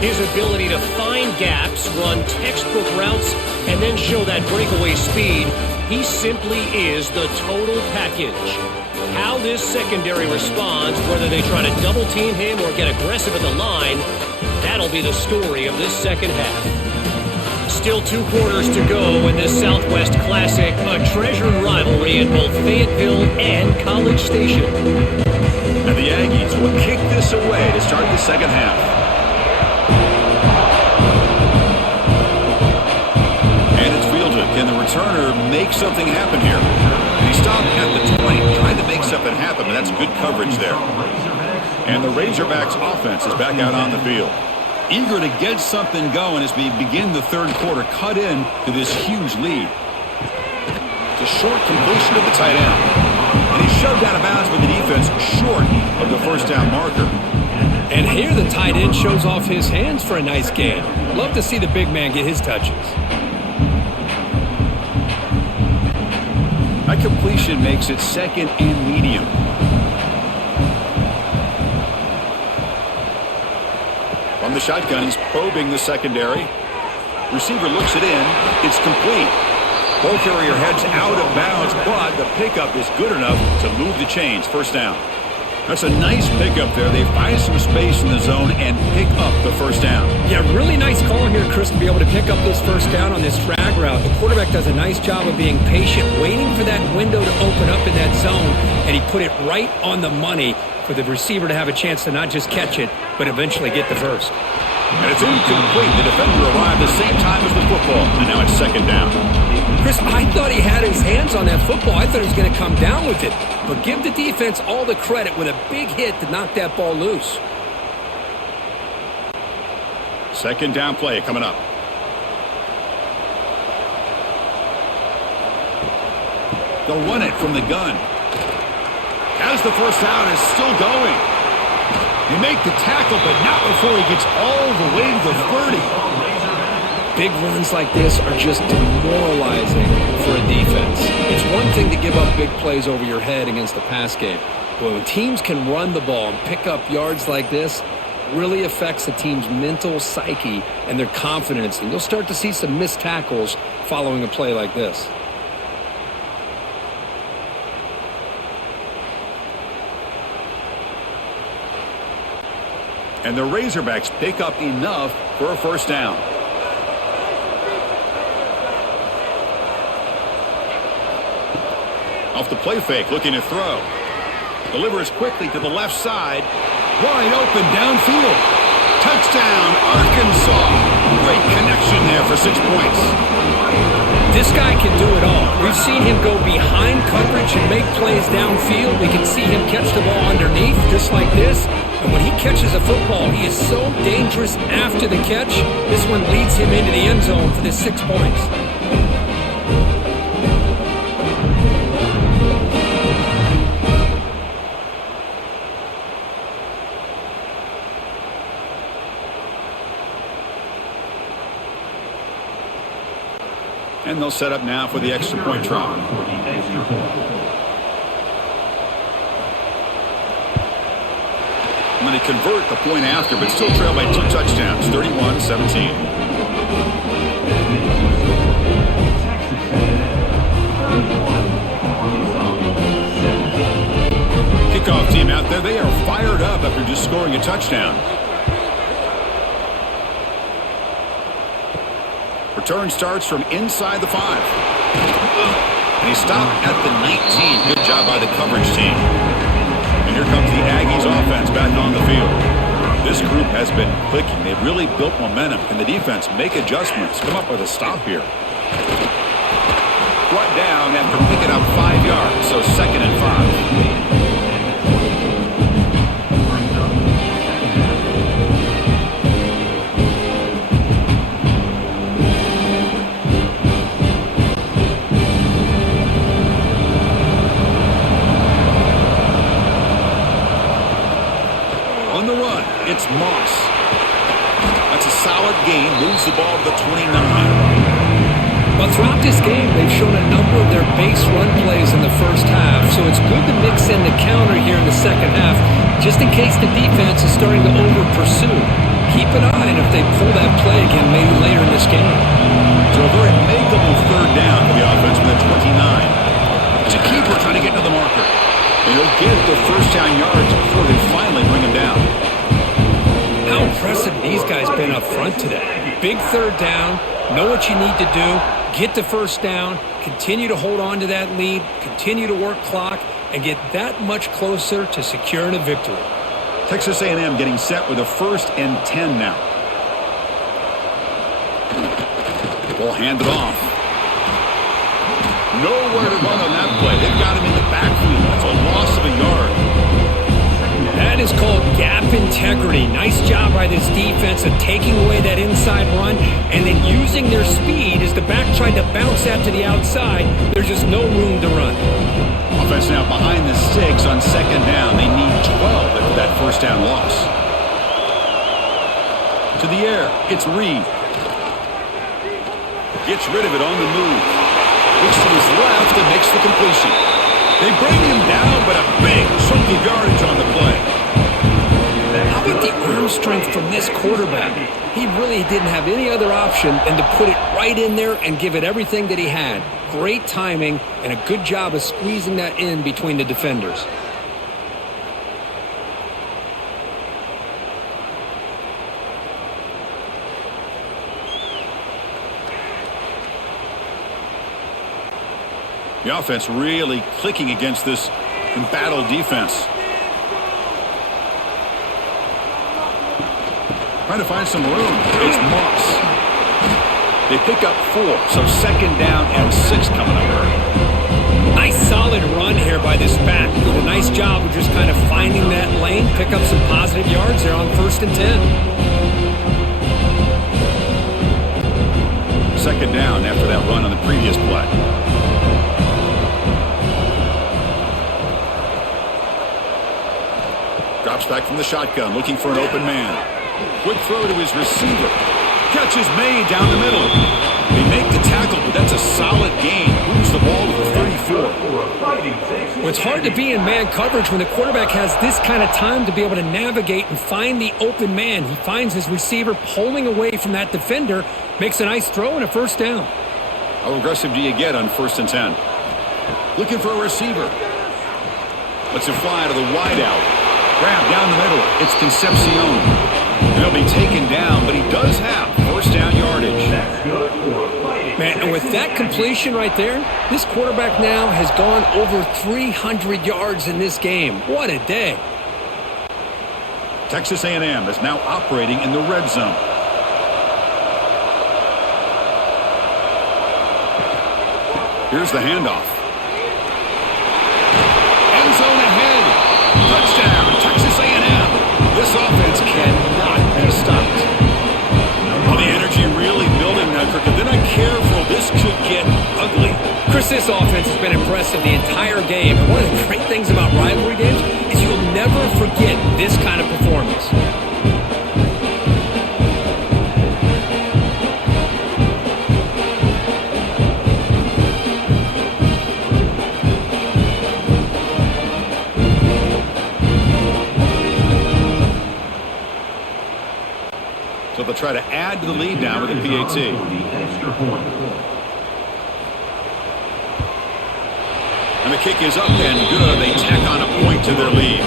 His ability to find gaps, run textbook routes, and then show that breakaway speed. He simply is the total package. How this secondary responds, whether they try to double team him or get aggressive at the line, that'll be the story of this second half. Still 2 quarters to go in this Southwest Classic, a treasured rivalry in both Fayetteville and College Station. And the Aggies will kick this away to start the second half. And it's fielded. Can the returner make something happen here? And he stopped at the 20, trying to make something happen, but that's good coverage there. And the Razorbacks offense is back out on the field. Eager to get something going as we begin the third quarter, cut in to this huge lead. It's a short completion of the tight end. And he's shoved out of bounds with the defense short of the 1st down marker. And here the tight end shows off his hands for a nice gain. Love to see the big man get his touches. That completion makes it 2nd and medium. From the shotgun, he's probing the secondary. Receiver looks it in. It's complete. Ball carrier heads out of bounds, but the pickup is good enough to move the chains. 1st down. That's a nice pickup there. They find some space in the zone and pick up the 1st down. Yeah, really nice call here, Chris, to be able to pick up this 1st down on this drag route. The quarterback does a nice job of being patient, waiting for that window to open up in that zone, and he put it right on the money for the receiver to have a chance to not just catch it, but eventually get the 1st. And it's incomplete. The defender arrived the same time as the football, and now it's 2nd down. Chris, I thought he had his hands on that football. I thought he was going to come down with it. But give the defense all the credit with a big hit to knock that ball loose. 2nd down play coming up. They'll run it from the gun. As the 1st down is still going. They make the tackle, but not before he gets all the way to the 30. Big runs like this are just demoralizing for a defense. It's one thing to give up big plays over your head against the pass game. But when teams can run the ball and pick up yards like this, it really affects the team's mental psyche and their confidence. And you'll start to see some missed tackles following a play like this. And the Razorbacks pick up enough for a 1st down. Off the play fake, looking to throw. Delivers quickly to the left side. Wide open downfield. Touchdown, Arkansas. Great connection there for 6 points. This guy can do it all. We've seen him go behind coverage and make plays downfield. We can see him catch the ball underneath, just like this. And when he catches a football, he is so dangerous after the catch. This one leads him into the end zone for the 6 points. And they'll set up now for the extra point try. And then they convert the point after, but still trail by 2 touchdowns, 31-17. Kickoff team out there, they are fired up after just scoring a touchdown. Return starts from inside the 5. And he stopped at the 19. Good job by the coverage team. And here comes the Aggies offense back on the field. This group has been clicking. They've really built momentum. Can the defense make adjustments? Come up with a stop here. Brought down after picking up 5 yards, so 2nd and 5. On the run, it's Moss. That's a solid gain, moves the ball to the 29. Well, throughout this game, they've shown a number of their base run plays in the first half, so it's good to mix in the counter here in the second half, just in case the defense is starting to over-pursue. Keep an eye on if they pull that play again maybe later in this game. So a very makeable 3rd down for the offense with a 29. It's a keeper trying to get to the marker. And he'll get the 1st down yards before they finally bring him down. How impressive these guys been up front today. Big 3rd down, know what you need to do, get the 1st down, continue to hold on to that lead, continue to work clock, and get that much closer to securing a victory. Texas A&M getting set with a 1st and 10 now. Ball handed off. Nowhere to run on that play. They've got him in the backfield. That's a loss of a yard. That is called gap integrity. Nice job by this defense of taking away that inside run and then using their speed as the back tried to bounce that to the outside. There's just no room to run. Offense now behind the 6 on 2nd down. They need 12 after that 1st down loss. To the air. It's Reed. Gets rid of it on the move. Looks to his left and makes the completion. They bring him down, but a big chunk of yardage on the play. How about the arm strength from this quarterback? He really didn't have any other option than to put it right in there and give it everything that he had. Great timing and a good job of squeezing that in between the defenders. The offense really clicking against this embattled defense. Trying to find some room. It's Moss. They pick up 4, so 2nd down and 6 coming up. Nice solid run here by this back. Did a nice job of just kind of finding that lane, pick up some positive yards there on 1st and 10. 2nd down after that run on the previous play. Drops back from the shotgun, looking for an open man. Quick throw to his receiver. Catch is made down the middle. They make the tackle, but that's a solid gain. Moves the ball to the 34. Well, it's hard to be in man coverage when the quarterback has this kind of time to be able to navigate and find the open man. He finds his receiver pulling away from that defender, makes a nice throw and a 1st down. How aggressive do you get on 1st and 10? Looking for a receiver. Lets it fly to the wideout. Grab down the middle. It's Concepcion. He'll be taken down, but he does have 1st down yardage. Man, and with that completion right there, this quarterback now has gone over 300 yards in this game. What a day. Texas A&M is now operating in the red zone. Here's the handoff. End zone ahead. Touchdown, Texas A&M. This offense cannot be stopped. Well, the energy really building now, Kirk. If they're not careful, this could get ugly. Chris, this offense has been impressive the entire game. And one of the great things about rivalry games is you'll never forget this kind of performance. So they'll try to add to the lead now with a PAT. And the kick is up and good. They tack on a point to their lead.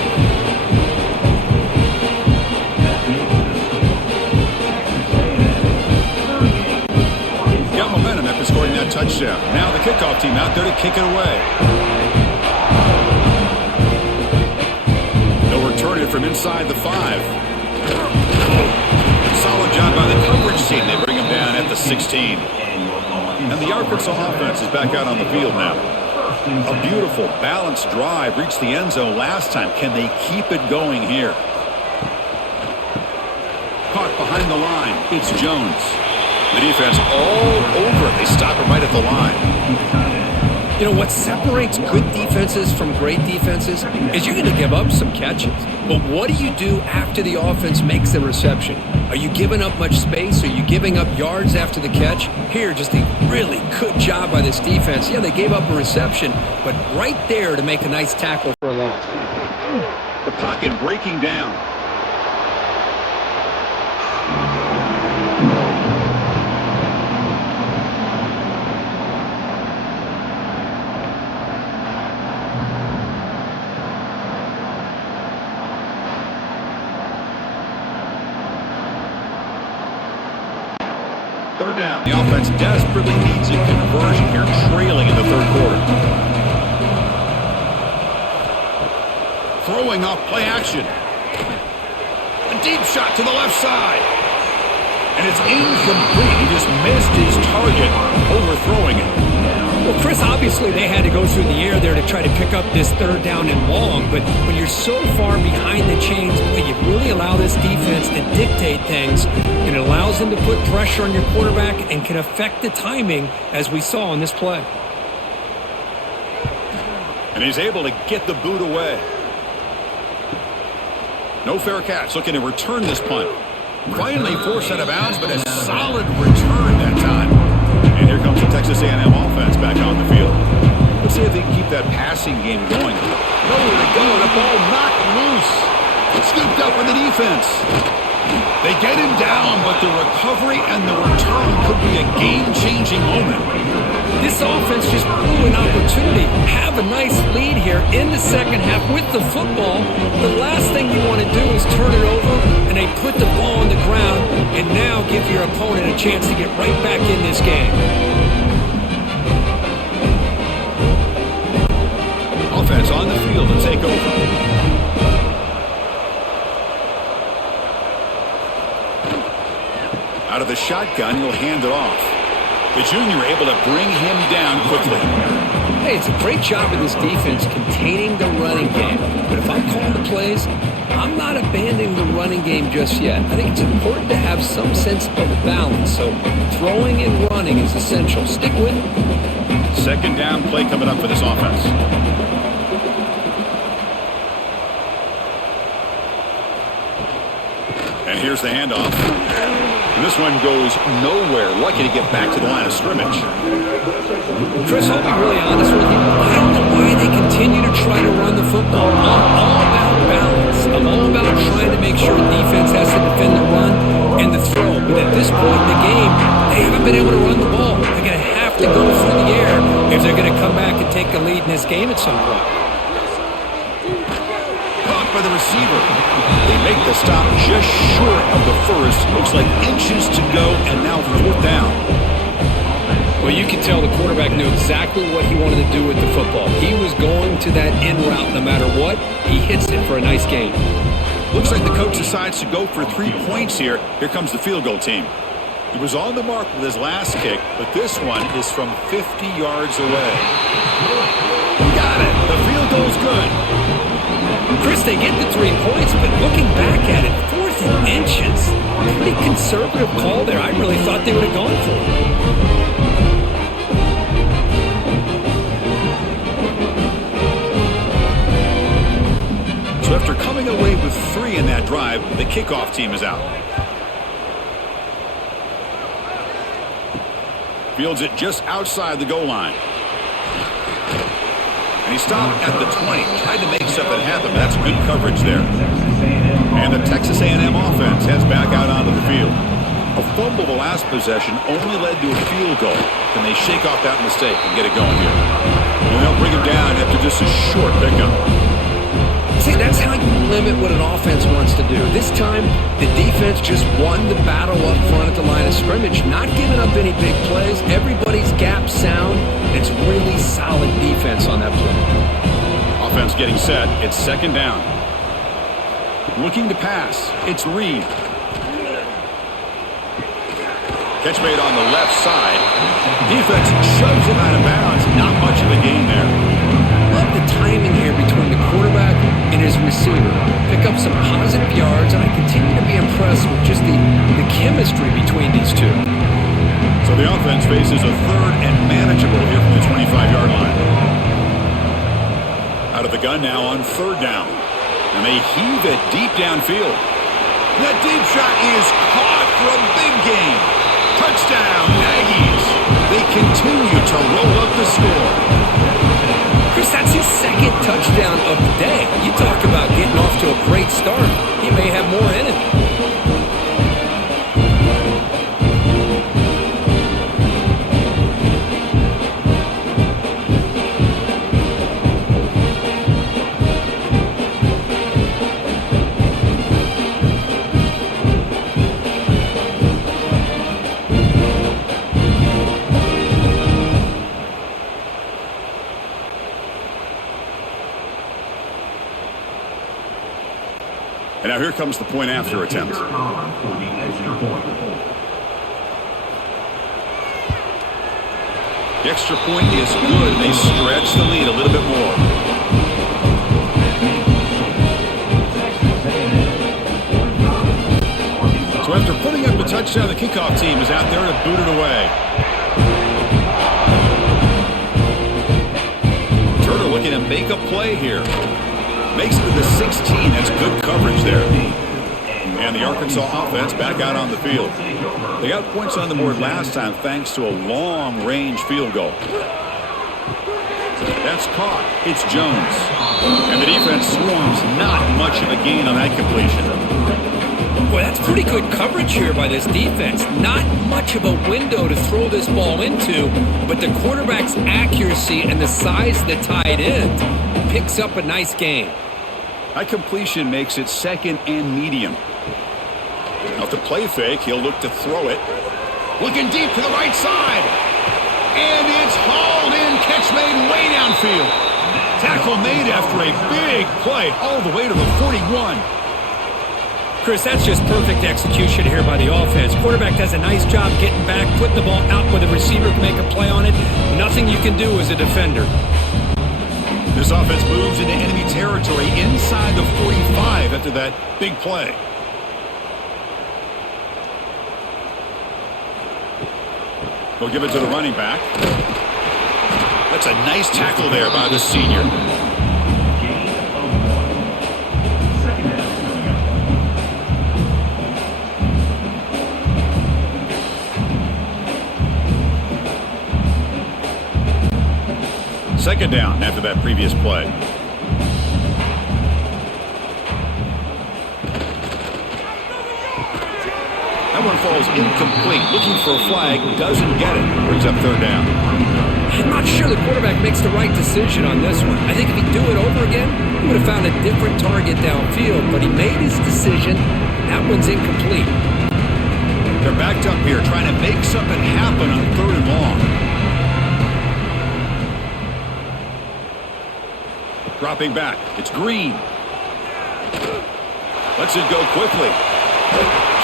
Got momentum after scoring that touchdown. Now the kickoff team out there to kick it away. They'll return it from inside the 5. Solid job by the coverage team. They bring him down at the 16. And the Arkansas offense is back out on the field now. A beautiful, balanced drive reached the end zone last time. Can they keep it going here? Caught behind the line. It's Jones. The defense all over it. They stop him right at the line. You know, what separates good defenses from great defenses is you're going to give up some catches. But what do you do after the offense makes the reception? Are you giving up much space? Are you giving up yards after the catch? Here, just a really good job by this defense. Yeah, they gave up a reception, but right there to make a nice tackle for a loss. The pocket breaking down. Third down. The offense desperately needs a conversion here, trailing in the third quarter. Throwing off play action. A deep shot to the left side. And it's incomplete. He just missed his target, overthrowing it. Well, Chris, obviously they had to go through the air there to try to pick up this third down and long, but when you're so far behind the chains, you really allow this defense to dictate things, and it allows them to put pressure on your quarterback and can affect the timing, as we saw on this play. And he's able to get the boot away. No fair catch, looking to return this punt. Finally forced out of bounds, but a solid return that time. And here comes the Texas A&M offense back on the field. Let's see if they can keep that passing game going. Nowhere to go. The ball knocked loose. Scooped up in the defense. They get him down, but the recovery and the return could be a game-changing moment. This offense just blew an opportunity. Have a nice lead here in the second half with the football. The last thing you want to do is turn it over, and they put the ball on the ground and now give your opponent a chance to get right back in this game. Offense on the field to take over. Out of the shotgun, he'll hand it off. The junior able to bring him down quickly. Hey, it's a great job of this defense containing the running game. But if I call the plays, I'm not abandoning the running game just yet. I think it's important to have some sense of balance. So throwing and running is essential. Stick with it. Second down play coming up for this offense. And here's the handoff. And this one goes nowhere. Lucky to get back to the line of scrimmage. Chris, I'll be really honest with you. I don't know why they continue to try to run the football. I'm all about balance. I'm all about trying to make sure defense has to defend the run and the throw. But at this point in the game, they haven't been able to run the ball. They're going to have to go through the air if they're going to come back and take a lead in this game at some point. Caught by the receiver. They make the stop just short of the first. Looks like inches to go, and now fourth down. Well, you can tell the quarterback knew exactly what he wanted to do with the football. He was going to that in route no matter what. He hits it for a nice gain. Looks like the coach decides to go for 3 points here. Here comes the field goal team. He was on the mark with his last kick, but this one is from 50 yards away. Got it. The field goal's good. Chris, they get the 3 points, but looking back at it, 4th and inches. Pretty conservative call there. I really thought they would have gone for it. So after coming away with 3 in that drive, the kickoff team is out. Fields it just outside the goal line. And he stopped at the 20. Tried to make something happen, but that's good coverage there. And the Texas A&M offense heads back out onto the field. A fumble the last possession only led to a field goal. Can they shake off that mistake and get it going here? And they'll bring him down after just a short pickup. See, that's how you limit what an offense wants to do. This time, the defense just won the battle up front at the line of scrimmage, not giving up any big plays. Everybody's gap sound. It's really solid defense on that play. Offense getting set. It's second down. Looking to pass. It's Reed. Catch made on the left side. Defense shoves him out of bounds. Not much of a gain there. Love the timing here between the quarterback and his receiver. Pick up some positive yards, and I continue to be impressed with just the chemistry between these two. So the offense faces a third and manageable here from the 25-yard line. Out of the gun now on third down. And they heave it deep downfield. That deep shot is caught for a big gain. Touchdown, Aggies. They continue to roll up the score. Chris, that's his second touchdown of the day. You talk about getting off to a great start. He may have more in it. And now here comes the point after attempt. The extra point is good. They stretch the lead a little bit more. So after putting up a touchdown, the kickoff team is out there to boot it away. Turner looking to make a play here. Makes it to the 16. That's good coverage there. And the Arkansas offense back out on the field. They got points on the board last time thanks to a long-range field goal. That's caught. It's Jones. And the defense swarms. Not much of a gain on that completion. Boy, that's pretty good coverage here by this defense. Not much of a window to throw this ball into, but the quarterback's accuracy and the size of the tight end picks up a nice gain. That completion makes it second and medium. Now the play fake, he'll look to throw it. Looking deep to the right side. And it's hauled in. Catch made way downfield. Tackle made after a big play all the way to the 41. Chris, that's just perfect execution here by the offense. Quarterback does a nice job getting back, putting the ball out where the receiver can make a play on it. Nothing you can do as a defender. This offense moves into enemy territory inside the 45 after that big play. They'll give it to the running back. That's a nice tackle there by the senior. Second down after that previous play. That one falls incomplete. Looking for a flag. Doesn't get it. Brings up third down. I'm not sure the quarterback makes the right decision on this one. I think if he'd do it over again, he would have found a different target downfield, but he made his decision. That one's incomplete. They're backed up here trying to make something happen on third and long. Dropping back. It's Green. Lets it go quickly.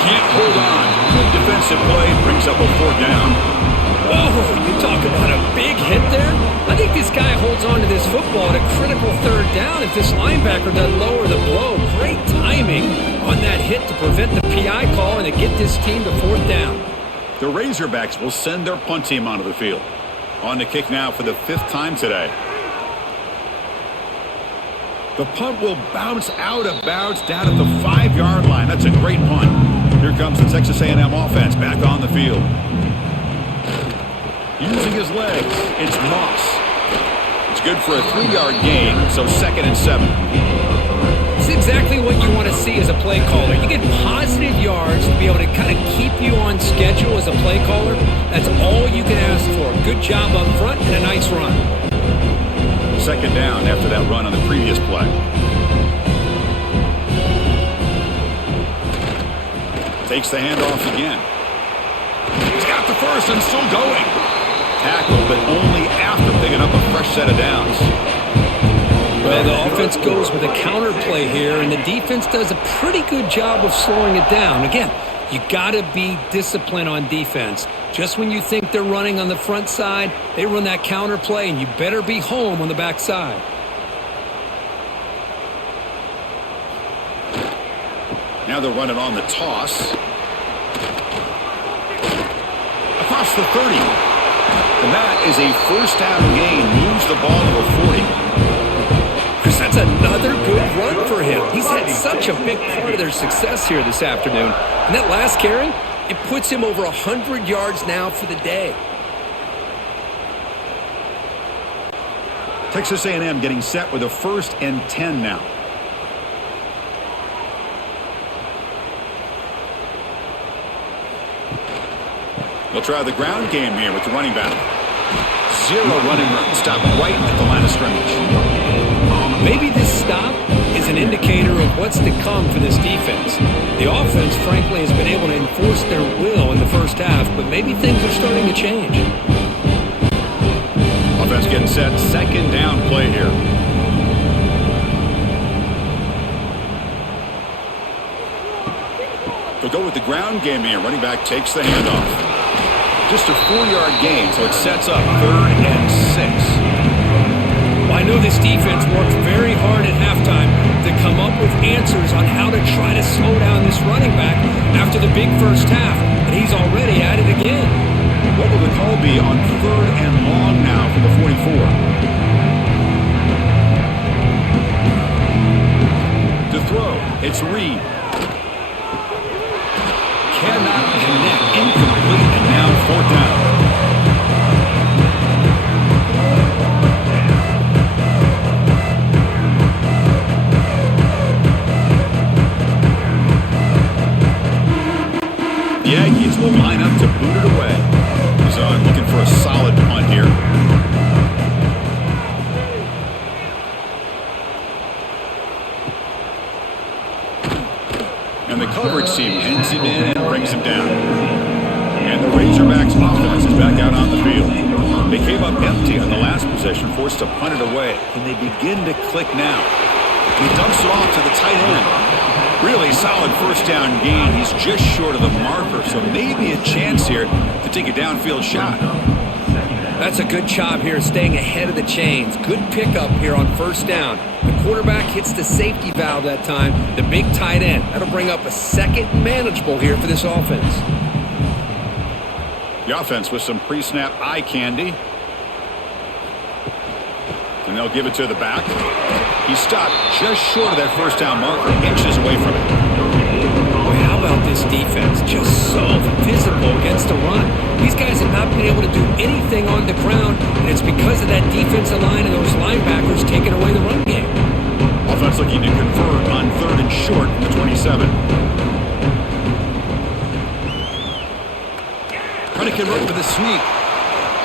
Can't hold on. Good defensive play. Brings up a fourth down. Whoa, you talk about a big hit there. I think this guy holds on to this football at a critical third down if this linebacker doesn't lower the blow. Great timing on that hit to prevent the PI call and to get this team to fourth down. The Razorbacks will send their punt team onto the field. On the kick now for the fifth time today. The punt will bounce out of bounds down at the 5-yard line. That's a great punt. Here comes the Texas A&M offense back on the field. Using his legs, it's Moss. It's good for a 3-yard gain, so 2nd and 7. It's exactly what you want to see as a play caller. You get positive yards to be able to kind of keep you on schedule as a play caller. That's all you can ask for. Good job up front and a nice run. Second down after that run on the previous play. Takes the handoff again. He's got the first and still going. Tackle, but only after picking up a fresh set of downs. Well, the offense goes with a counter play here, and the defense does a pretty good job of slowing it down. Again, you got to be disciplined on defense. Just when you think they're running on the front side, they run that counter play, and you better be home on the back side. Now they're running on the toss. Across the 30. And that is a first down gain. Moves the ball to the 40. Chris, that's another good run for him. He's had such a big part of their success here this afternoon. And that last carry, it puts him over 100 yards now for the day. Texas A&M getting set with a 1st and 10 now. They'll try the ground game here with the running back. 0 running room. Stop right at the line of scrimmage. Maybe this stop is an indicator of what's to come for this defense. The offense, frankly, has been able to enforce their will in the first half, but maybe things are starting to change. Offense getting set. Second down play here. They'll go with the ground game here. Running back takes the handoff. Just a 4-yard gain, so it sets up 3rd and 6. Well, I know this defense worked very hard at halftime to come up with answers on how to try to slow down this running back after the big first half, and he's already at it again. What will the call be on 3rd and long now for the 44? To throw, it's Reed. Cannot connect, incomplete, and now 4th down. The Aggies will line up to boot it away. He's on looking for a solid punt here. And the coverage team pins him in and brings him down. And the Razorbacks offense is back out on the field. They came up empty on the last possession, forced to punt it away. And they begin to click now. He dumps it off to the tight end. Really solid first down gain. He's just short of the marker, so maybe a chance here to take a downfield shot. That's a good job here staying ahead of the chains. Good pickup here on first down. The quarterback hits the safety valve that time, the big tight end. That'll bring up a second manageable here for this offense. The offense with some pre-snap eye candy. And they'll give it to the back. He stopped just short of that first down marker, inches away from it. Boy, how about this defense? Just so physical against the run. These guys have not been able to do anything on the ground, and it's because of that defensive line and those linebackers taking away the run game. Offense looking to convert on 3rd and short from the 27. Trying to convert with a sweep.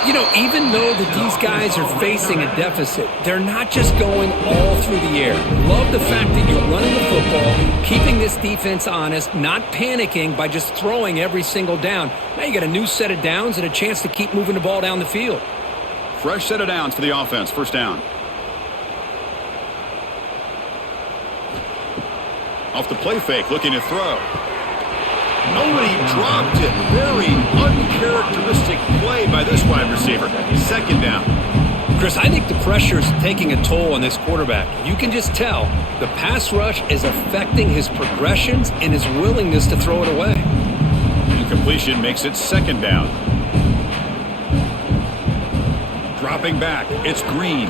You know, even though that these guys are facing a deficit, they're not just going all through the air. Love the fact that you're running the football, keeping this defense honest, not panicking by just throwing every single down. Now you got a new set of downs and a chance to keep moving the ball down the field. Fresh set of downs for the offense. First down. Off the play fake, looking to throw. Nobody dropped it. Very uncharacteristic play by this wide receiver. Second down. Chris, I think the pressure is taking a toll on this quarterback. You can just tell the pass rush is affecting his progressions and his willingness to throw it away. Incompletion makes it second down. Dropping back, it's Green.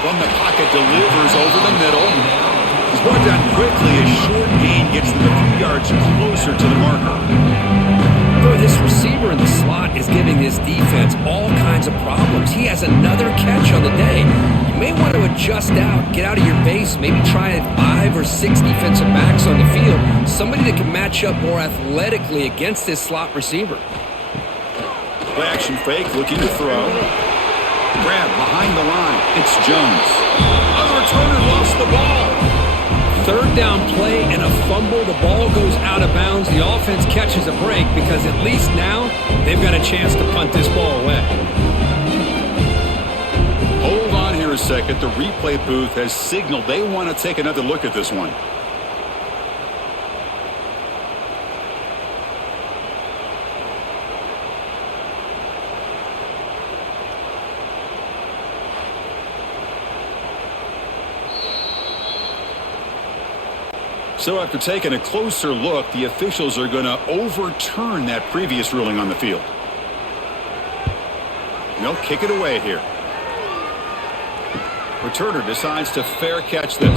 From the pocket, delivers over the middle. He's brought down quickly. A short gain gets them a few yards closer to the marker. Boy, this receiver in the slot is giving this defense all kinds of problems. He has another catch on the day. You may want to adjust out, get out of your base, maybe try 5 or 6 defensive backs on the field. Somebody that can match up more athletically against this slot receiver. Play action fake, looking to throw. Grab behind the line. It's Jones. The returner lost the ball. Third down play and a fumble. The ball goes out of bounds. The offense catches a break because at least now they've got a chance to punt this ball away. Hold on here a second. The replay booth has signaled they want to take another look at this one. So after taking a closer look, the officials are going to overturn that previous ruling on the field. They'll kick it away here. Returner decides to fair catch this.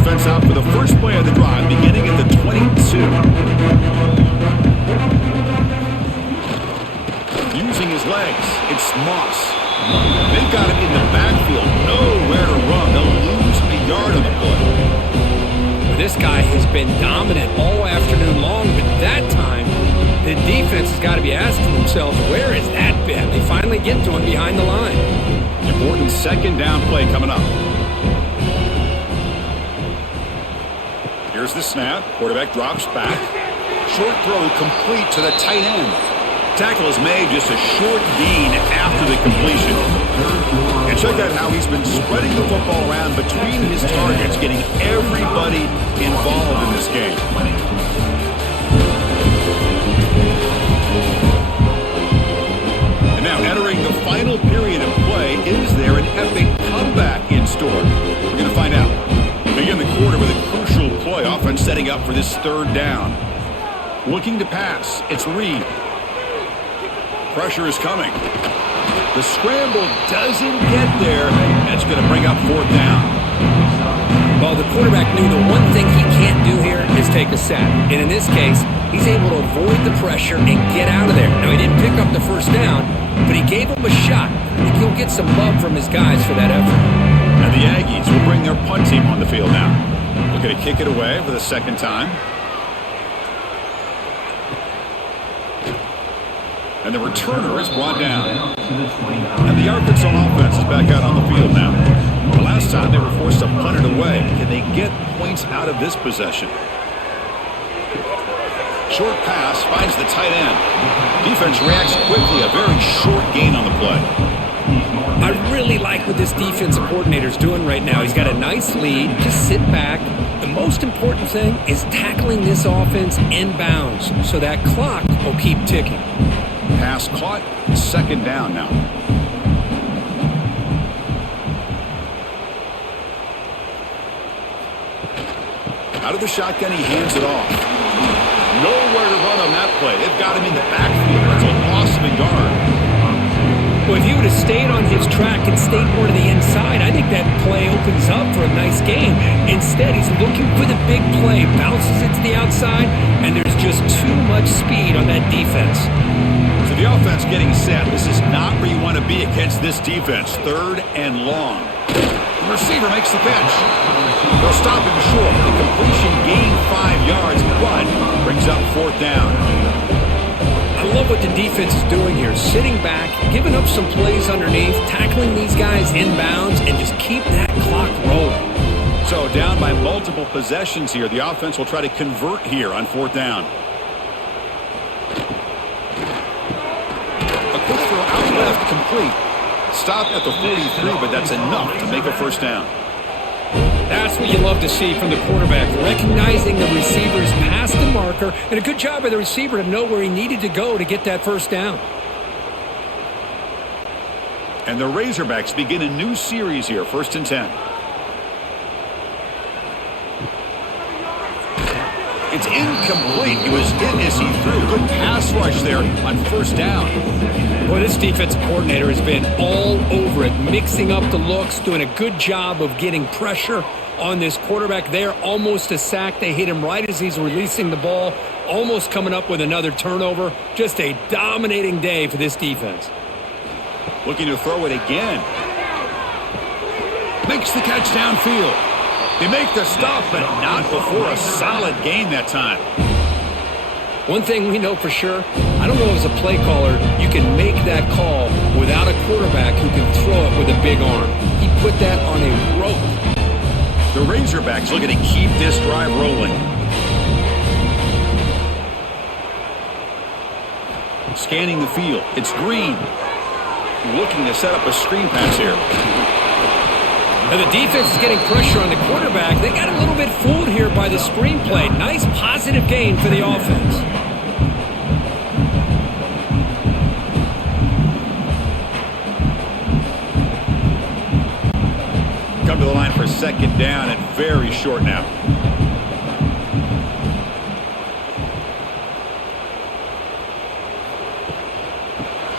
Offense out for the first play of the drive, beginning at the 22. Using his legs, it's Moss. They've got him in the backfield, nowhere to run. They'll lose a yard on the play. This guy has been dominant all afternoon long, but that time, the defense has got to be asking themselves, where is that been? They finally get to him behind the line. Important second down play coming up. Here's the snap. Quarterback drops back. Short throw complete to the tight end. Tackle is made, just a short gain after the completion. And check out how he's been spreading the football around between his targets, getting everybody involved in this game. And now entering the final period of play, is there an epic comeback in store? We're going to find out. Begin the quarter with a crucial play. Offense setting up for this third down. Looking to pass. It's Reed. Pressure is coming. The scramble doesn't get there. That's going to bring up fourth down. Well, the quarterback knew the one thing he can't do here is take a sack. And in this case, he's able to avoid the pressure and get out of there. Now, he didn't pick up the first down, but he gave him a shot. I think he'll get some love from his guys for that effort. And the Aggies will bring their punt team on the field now. Looking to kick it away for the second time. And the returner is brought down. And the Arkansas offense is back out on the field now. The last time they were forced to punt it away. Can they get points out of this possession? Short pass finds the tight end. Defense reacts quickly. A very short gain on the play. I really like what this defensive coordinator is doing right now. He's got a nice lead. Just sit back. The most important thing is tackling this offense inbounds so that clock will keep ticking. Pass caught, second down now. Out of the shotgun, he hands it off. Nowhere to run on that play. They've got him in the backfield. That's a loss of a yard. Well, if he would have stayed on his track and stayed more to the inside, I think that play opens up for a nice game. Instead, he's looking for the big play, bounces it to the outside, and there's just too much speed on that defense. So the offense getting set. This is not where you want to be against this defense. Third and long. The receiver makes the catch. They'll stop him short. The completion gained 5 yards, but brings up fourth down. I love what the defense is doing here. Sitting back, giving up some plays underneath, tackling these guys inbounds, and just keep that clock rolling. So down by multiple possessions here. The offense will try to convert here on fourth down. A quick throw out left, complete. Stop at the 43, but that's enough to make a first down. That's what you love to see from the quarterback, recognizing the receiver's past the marker, and a good job by the receiver to know where he needed to go to get that first down. And the Razorbacks begin a new series here, 1st and 10. It's incomplete. He was hit as he threw. Good pass rush there on first down. Boy, this defensive coordinator has been all over it, mixing up the looks, doing a good job of getting pressure on this quarterback there. Almost a sack. They hit him right as he's releasing the ball, almost coming up with another turnover. Just a dominating day for this defense. Looking to throw it again. Makes the catch downfield. They make the stop, but not before a solid gain that time. One thing we know for sure, I don't know as a play caller, you can make that call without a quarterback who can throw it with a big arm. He put that on a rope. The Razorbacks looking to keep this drive rolling. Scanning the field. It's Green. Looking to set up a screen pass here. Now the defense is getting pressure on the quarterback. They got a little bit fooled here by the screenplay. Nice positive gain for the offense. Come to the line for second down and very short now.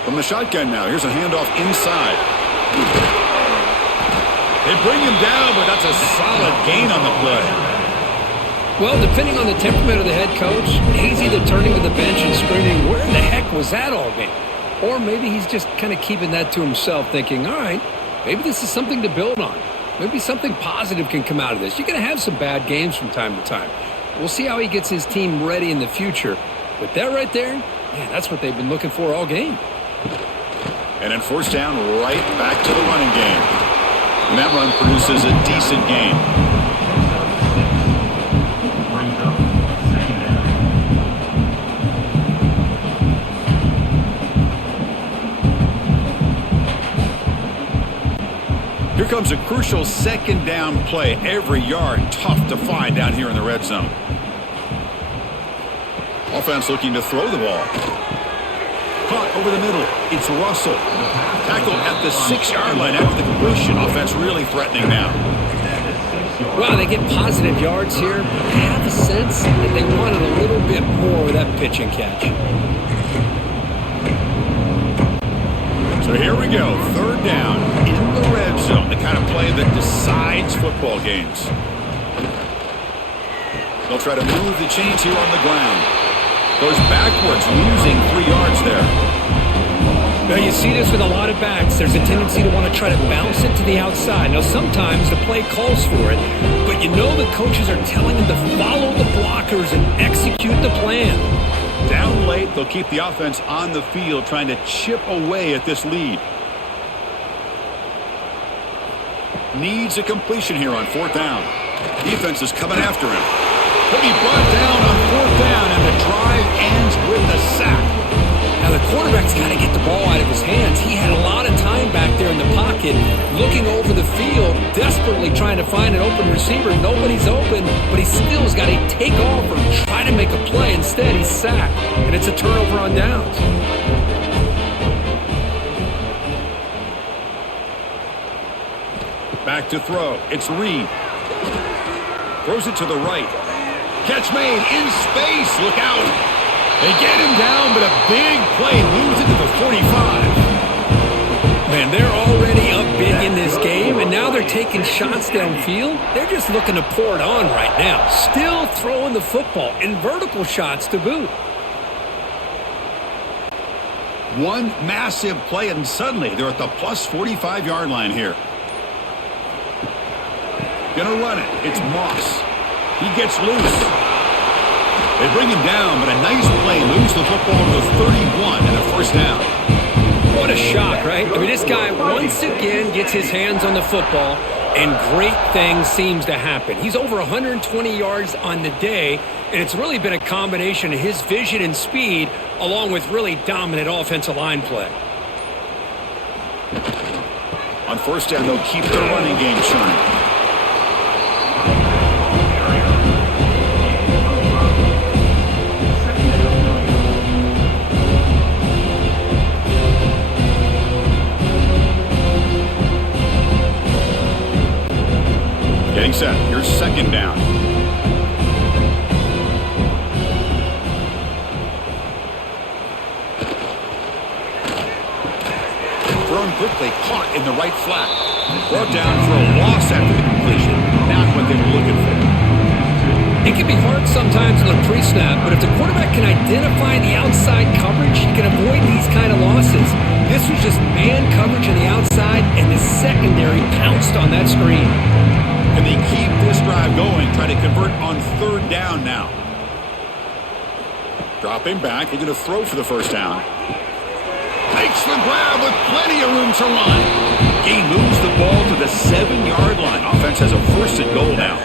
From the shotgun now, here's a handoff inside. They bring him down, but that's a solid gain on the play. Well, depending on the temperament of the head coach, he's either turning to the bench and screaming, where the heck was that all game? Or maybe he's just kind of keeping that to himself, thinking, all right, maybe this is something to build on. Maybe something positive can come out of this. You're going to have some bad games from time to time. We'll see how he gets his team ready in the future. But that right there, yeah, that's what they've been looking for all game. And then first down, right back to the running game. And that run produces a decent gain. Here comes a crucial second down play. Every yard tough to find down here in the red zone. Offense looking to throw the ball. Caught over the middle. It's Russell. Tackled at the 6-yard line after the completion. Offense really threatening now. Well, they get positive yards here. I have a sense that they wanted a little bit more with that pitch and catch. So here we go. Third down in the red zone. The kind of play that decides football games. They'll try to move the chains here on the ground. Goes backwards, losing 3 yards there. Now, you see this with a lot of backs. There's a tendency to want to try to bounce it to the outside. Now, sometimes the play calls for it, but you know the coaches are telling them to follow the blockers and execute the plan. Down late, they'll keep the offense on the field, trying to chip away at this lead. Needs a completion here on fourth down. Defense is coming after him. He'll be brought down on fourth down, and the drive ends with a sack. Now, the quarterback's got to get the ball out of his hands. He had a lot of time back there in the pocket, looking over the field, desperately trying to find an open receiver. Nobody's open, but he still's got to take off or try to make a play. Instead, he's sacked, and it's a turnover on downs. Back to throw. It's Reed. Throws it to the right. Catch made in space. Look out. They get him down, but a big play moves it to the 45. Man, they're already up big in this game, and now they're taking shots downfield. They're just looking to pour it on right now. Still throwing the football, and vertical shots to boot. One massive play, and suddenly they're at the plus 45-yard line here. Gonna run it. It's Moss. He gets loose. They bring him down, but a nice play moves the football to the 31 and a first down. What a shock, right? I mean, this guy once again gets his hands on the football, and great things seems to happen. He's over 120 yards on the day, and it's really been a combination of his vision and speed along with really dominant offensive line play. On first down, they'll keep the running game churning. Getting set. Here's second down. quickly caught in the right flat. Brought down for a loss after the completion. Not what they were looking for. It can be hard sometimes in a pre-snap, but if the quarterback can identify the outside coverage, he can avoid these kind of losses. This was just man coverage on the outside, and the secondary pounced on that screen. Can they keep this drive going, try to convert on third down now? Dropping back, they're going to throw for the first down. Takes the grab with plenty of room to run. He moves the ball to the 7-yard line. Offense has a first and goal now.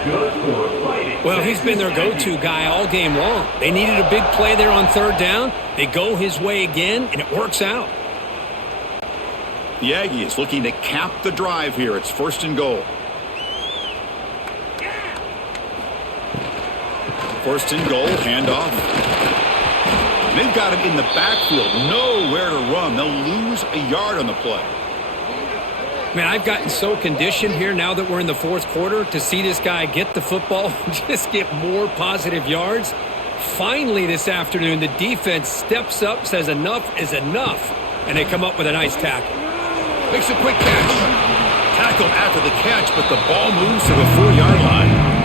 Well, he's been their go-to guy all game long. They needed a big play there on third down. They go his way again, and it works out. The Aggies looking to cap the drive here. It's first and goal. First and goal, handoff. They've got him in the backfield, nowhere to run. They'll lose a yard on the play. Man, I've gotten so conditioned here now that we're in the fourth quarter to see this guy get the football and just get more positive yards. Finally this afternoon, the defense steps up, says enough is enough, and they come up with a nice tackle. Makes a quick catch. Tackled after the catch, but the ball moves to the 4-yard line.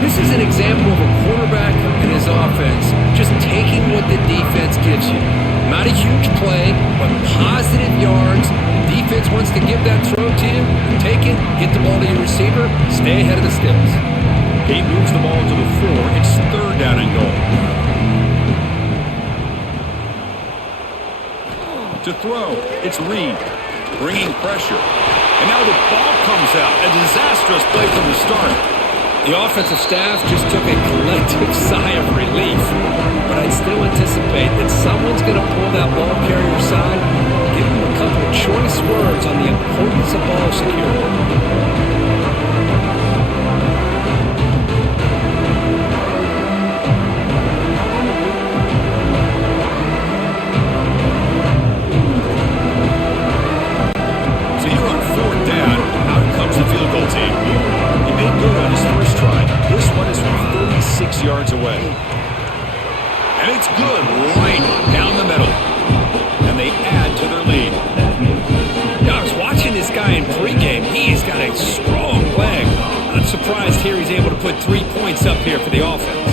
This is an example of a quarterback and his offense just taking what the defense gives you. Not a huge play, but positive yards. The defense wants to give that throw to you. Take it, get the ball to your receiver, stay ahead of the sticks. He moves the ball to the 4. It's third down and goal. To throw, it's Reed, bringing pressure. And now the ball comes out. A disastrous play from the start. The offensive staff just took a collective sigh of relief. But I'd still anticipate that someone's going to pull that ball carrier side, give him a couple of choice words on the importance of ball security. Yards away. And it's good right down the middle. And they add to their lead. Now, I was watching this guy in pregame. He's got a strong leg. Not surprised here he's able to put 3 points up here for the offense.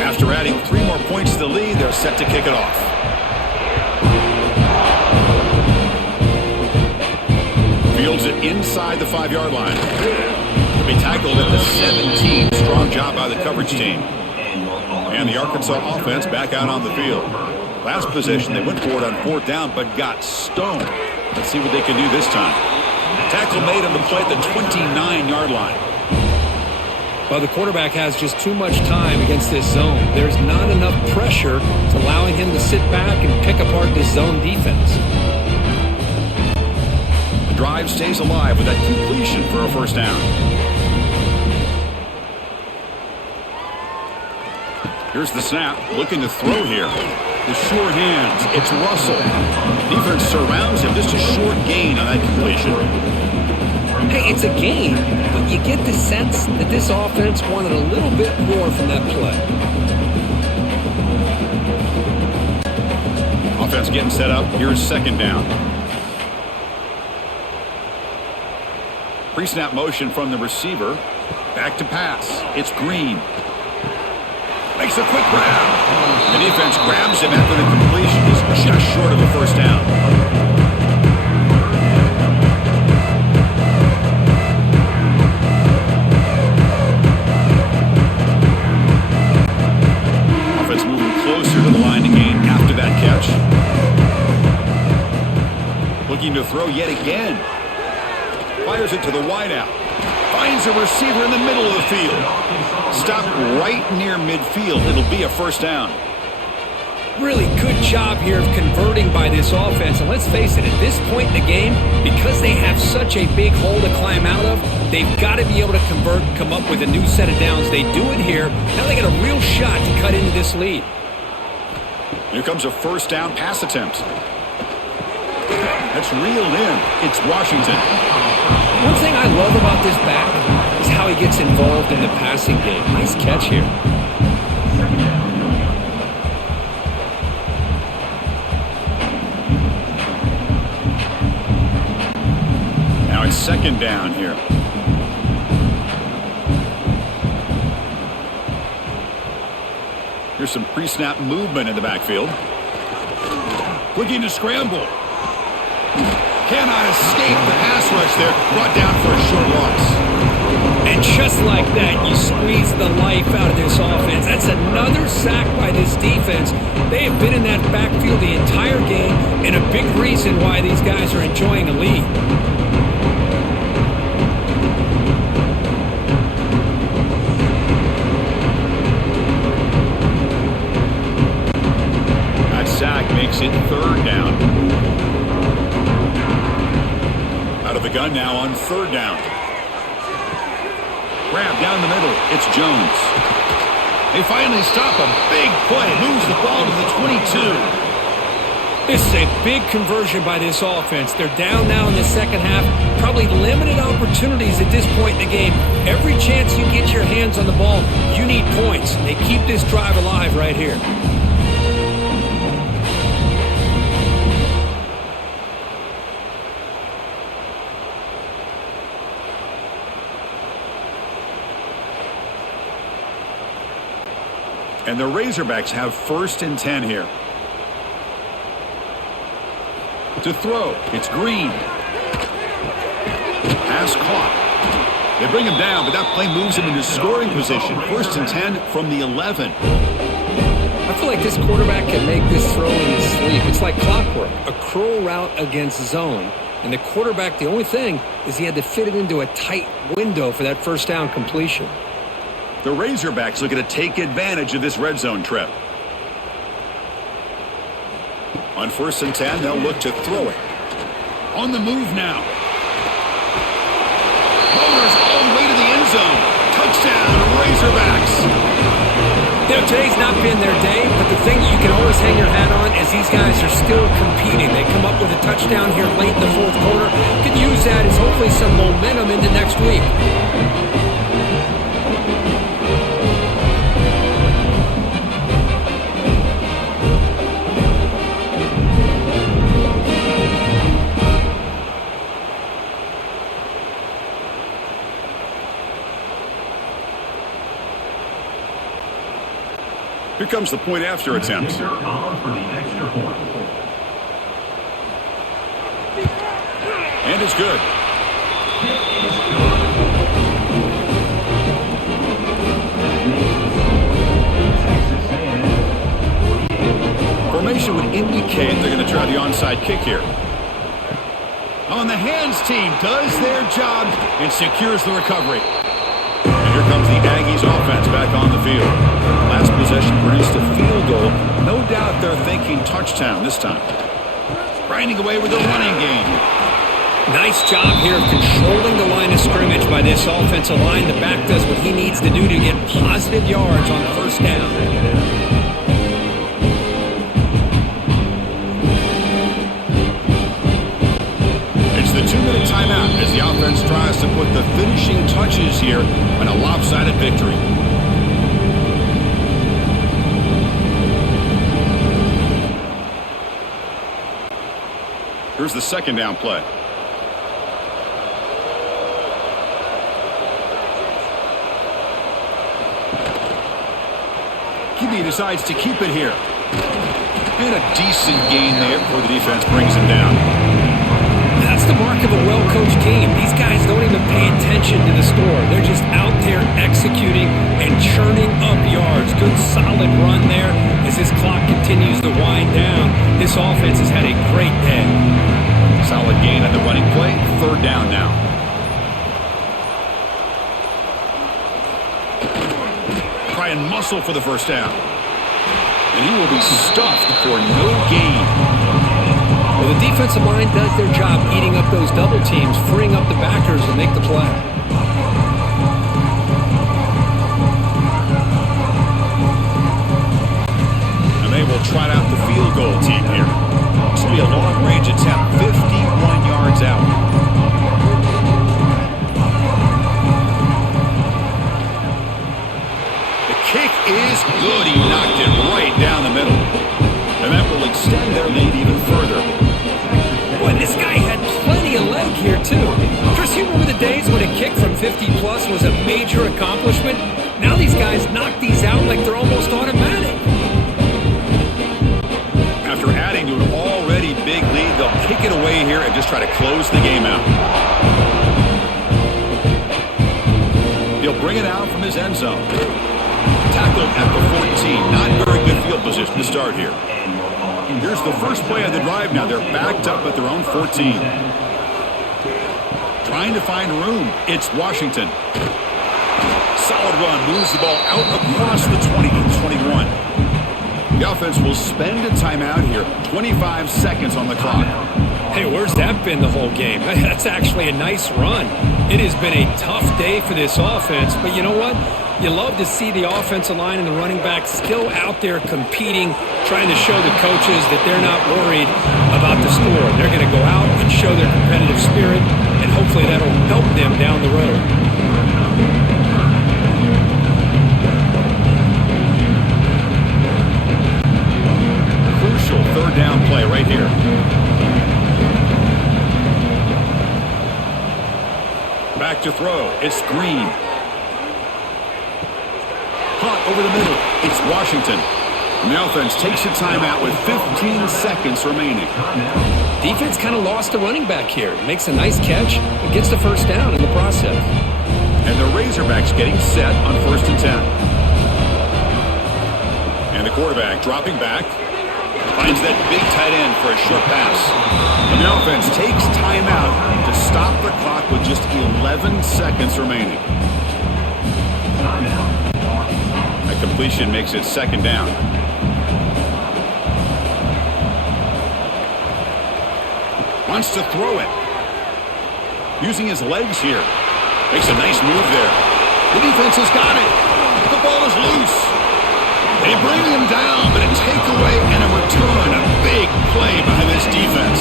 After adding 3 more points to the lead, they're set to kick it off. Fields it inside the 5-yard line. He'll be tackled at the 17. Strong job by the coverage team. And the Arkansas offense back out on the field. Last possession, they went for it on fourth down, but got stoned. Let's see what they can do this time. Tackle made on the play at the 29-yard line. Well, the quarterback has just too much time against this zone. There's not enough pressure to allowing him to sit back and pick apart this zone defense. Drive stays alive with that completion for a first down. Here's the snap, looking to throw here. The short hands, it's Russell. Defense surrounds him, just a short gain on that completion. Hey, it's a gain, but you get the sense that this offense wanted a little bit more from that play. Offense getting set up, here's second down. Pre-snap motion from the receiver. Back to pass. It's Green. Makes a quick grab. The defense grabs him after the completion. He's just short of a first down. Offense moving closer to the line to gain after that catch. Looking to throw yet again. Fires it to the wideout. Finds a receiver in the middle of the field. Stopped right near midfield. It'll be a first down. Really good job here of converting by this offense. And let's face it, at this point in the game, because they have such a big hole to climb out of, they've got to be able to convert and come up with a new set of downs. They do it here. Now they got a real shot to cut into this lead. Here comes a first down pass attempt. That's reeled in. It's Washington. One thing I love about this back is how how he gets involved in the passing game. Nice catch here. Now it's second down here. Here's some pre-snap movement in the backfield. Looking to scramble. Cannot escape the pass rush there. Brought down for a short loss. And just like that, you squeeze the life out of this offense. That's another sack by this defense. They have been in that backfield the entire game, and a big reason why these guys are enjoying a lead. That sack makes it third down. Out of the gun now on third down. Grab down the middle. It's Jones. They finally stop a big play. Moves the ball to the 22. This is a big conversion by this offense. They're down now in the second half. Probably limited opportunities at this point in the game. Every chance you get your hands on the ball, you need points. They keep this drive alive right here. And the Razorbacks have first and 10 here. To throw, it's Green. Pass caught. They bring him down, but that play moves him into scoring position. First and 10 from the 11. I feel like this quarterback can make this throw in his sleep. It's like clockwork, a curl route against zone. And the quarterback, the only thing is he had to fit it into a tight window for that first down completion. The Razorbacks looking to take advantage of this red zone trip. On first and 10, they'll look to throw it. On the move now. Bowlers all the way to the end zone. Touchdown, Razorbacks. You know, today's not been their day, but the thing you can always hang your hat on is these guys are still competing. They come up with a touchdown here late in the fourth quarter. You can use that as hopefully some momentum into next week. Here comes the point after attempt. And it's good. Formation would indicate they're going to try the onside kick here. On the hands team does their job and secures the recovery. And here comes the Aggies offense back on the field. Last possession produced a field goal. No doubt they're thinking touchdown this time. Grinding away with the running game. Nice job here of controlling the line of scrimmage by this offensive line. The back does what he needs to do to get positive yards on first down. It's the 2-minute timeout as the offense tries to put the finishing touches here on a lopsided victory. Here's the second down play. Kibbe decides to keep it here. And a decent gain there before the defense brings him down. That's the mark of a well-coached team. These guys don't even pay attention to the score. They're just out there executing and churning up yards. Good solid run there as this clock continues to wind down. This offense has had a great day. Solid gain on the running play. Third down now. Try and muscle for the first down. And he will be stuffed for no gain. Well, the defensive line does their job eating up those double teams, freeing up the backers to make the play. And they will trot out the field goal team here. This will be a long-range attempt, 51 yards out. is good. He knocked it right down the middle. And that will extend their lead even further. Boy, this guy had plenty of leg here, too. Chris, you remember the days when a kick from 50-plus was a major accomplishment? Now these guys knock these out like they're almost automatic. After adding to an already big lead, they'll kick it away here and just try to close the game out. He'll bring it out from his end zone. Tackled at the 14. Not very good field position to start here. Here's the first play of the drive now. They're backed up at their own 14. Trying to find room. It's Washington. Solid run. Moves the ball out across the 20-21. The offense will spend a timeout here. 25 seconds on the clock. Hey, where's that been the whole game? That's actually a nice run. It has been a tough day for this offense, but you know what? You love to see the offensive line and the running back still out there competing, trying to show the coaches that they're not worried about the score. They're going to go out and show their competitive spirit, and hopefully that'll help them down the road. Crucial third down play right here. Back to throw. It's Green. Hot over the middle. It's Washington. And the offense takes a timeout with 15 seconds remaining. Defense kind of lost the running back here. Makes a nice catch and gets the first down in the process. And the Razorbacks getting set on 1st and 10. And the quarterback dropping back. Finds that big tight end for a short pass. And the offense takes timeout to stop the clock with just 11 seconds remaining. A completion makes it second down. Wants to throw it. Using his legs here. Makes a nice move there. The defense has got it. The ball is loose. They bring him down, but a takeaway and a return. A big play by this defense.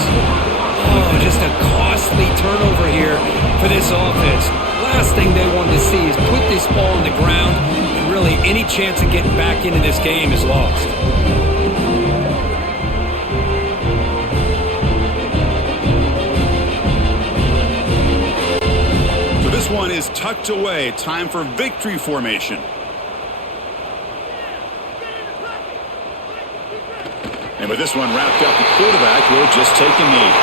Oh, just a costly turnover here for this offense. Last thing they wanted to see is put this ball on the ground, and really any chance of getting back into this game is lost. So this one is tucked away. Time for victory formation. And with this one wrapped up, the quarterback will just take a knee.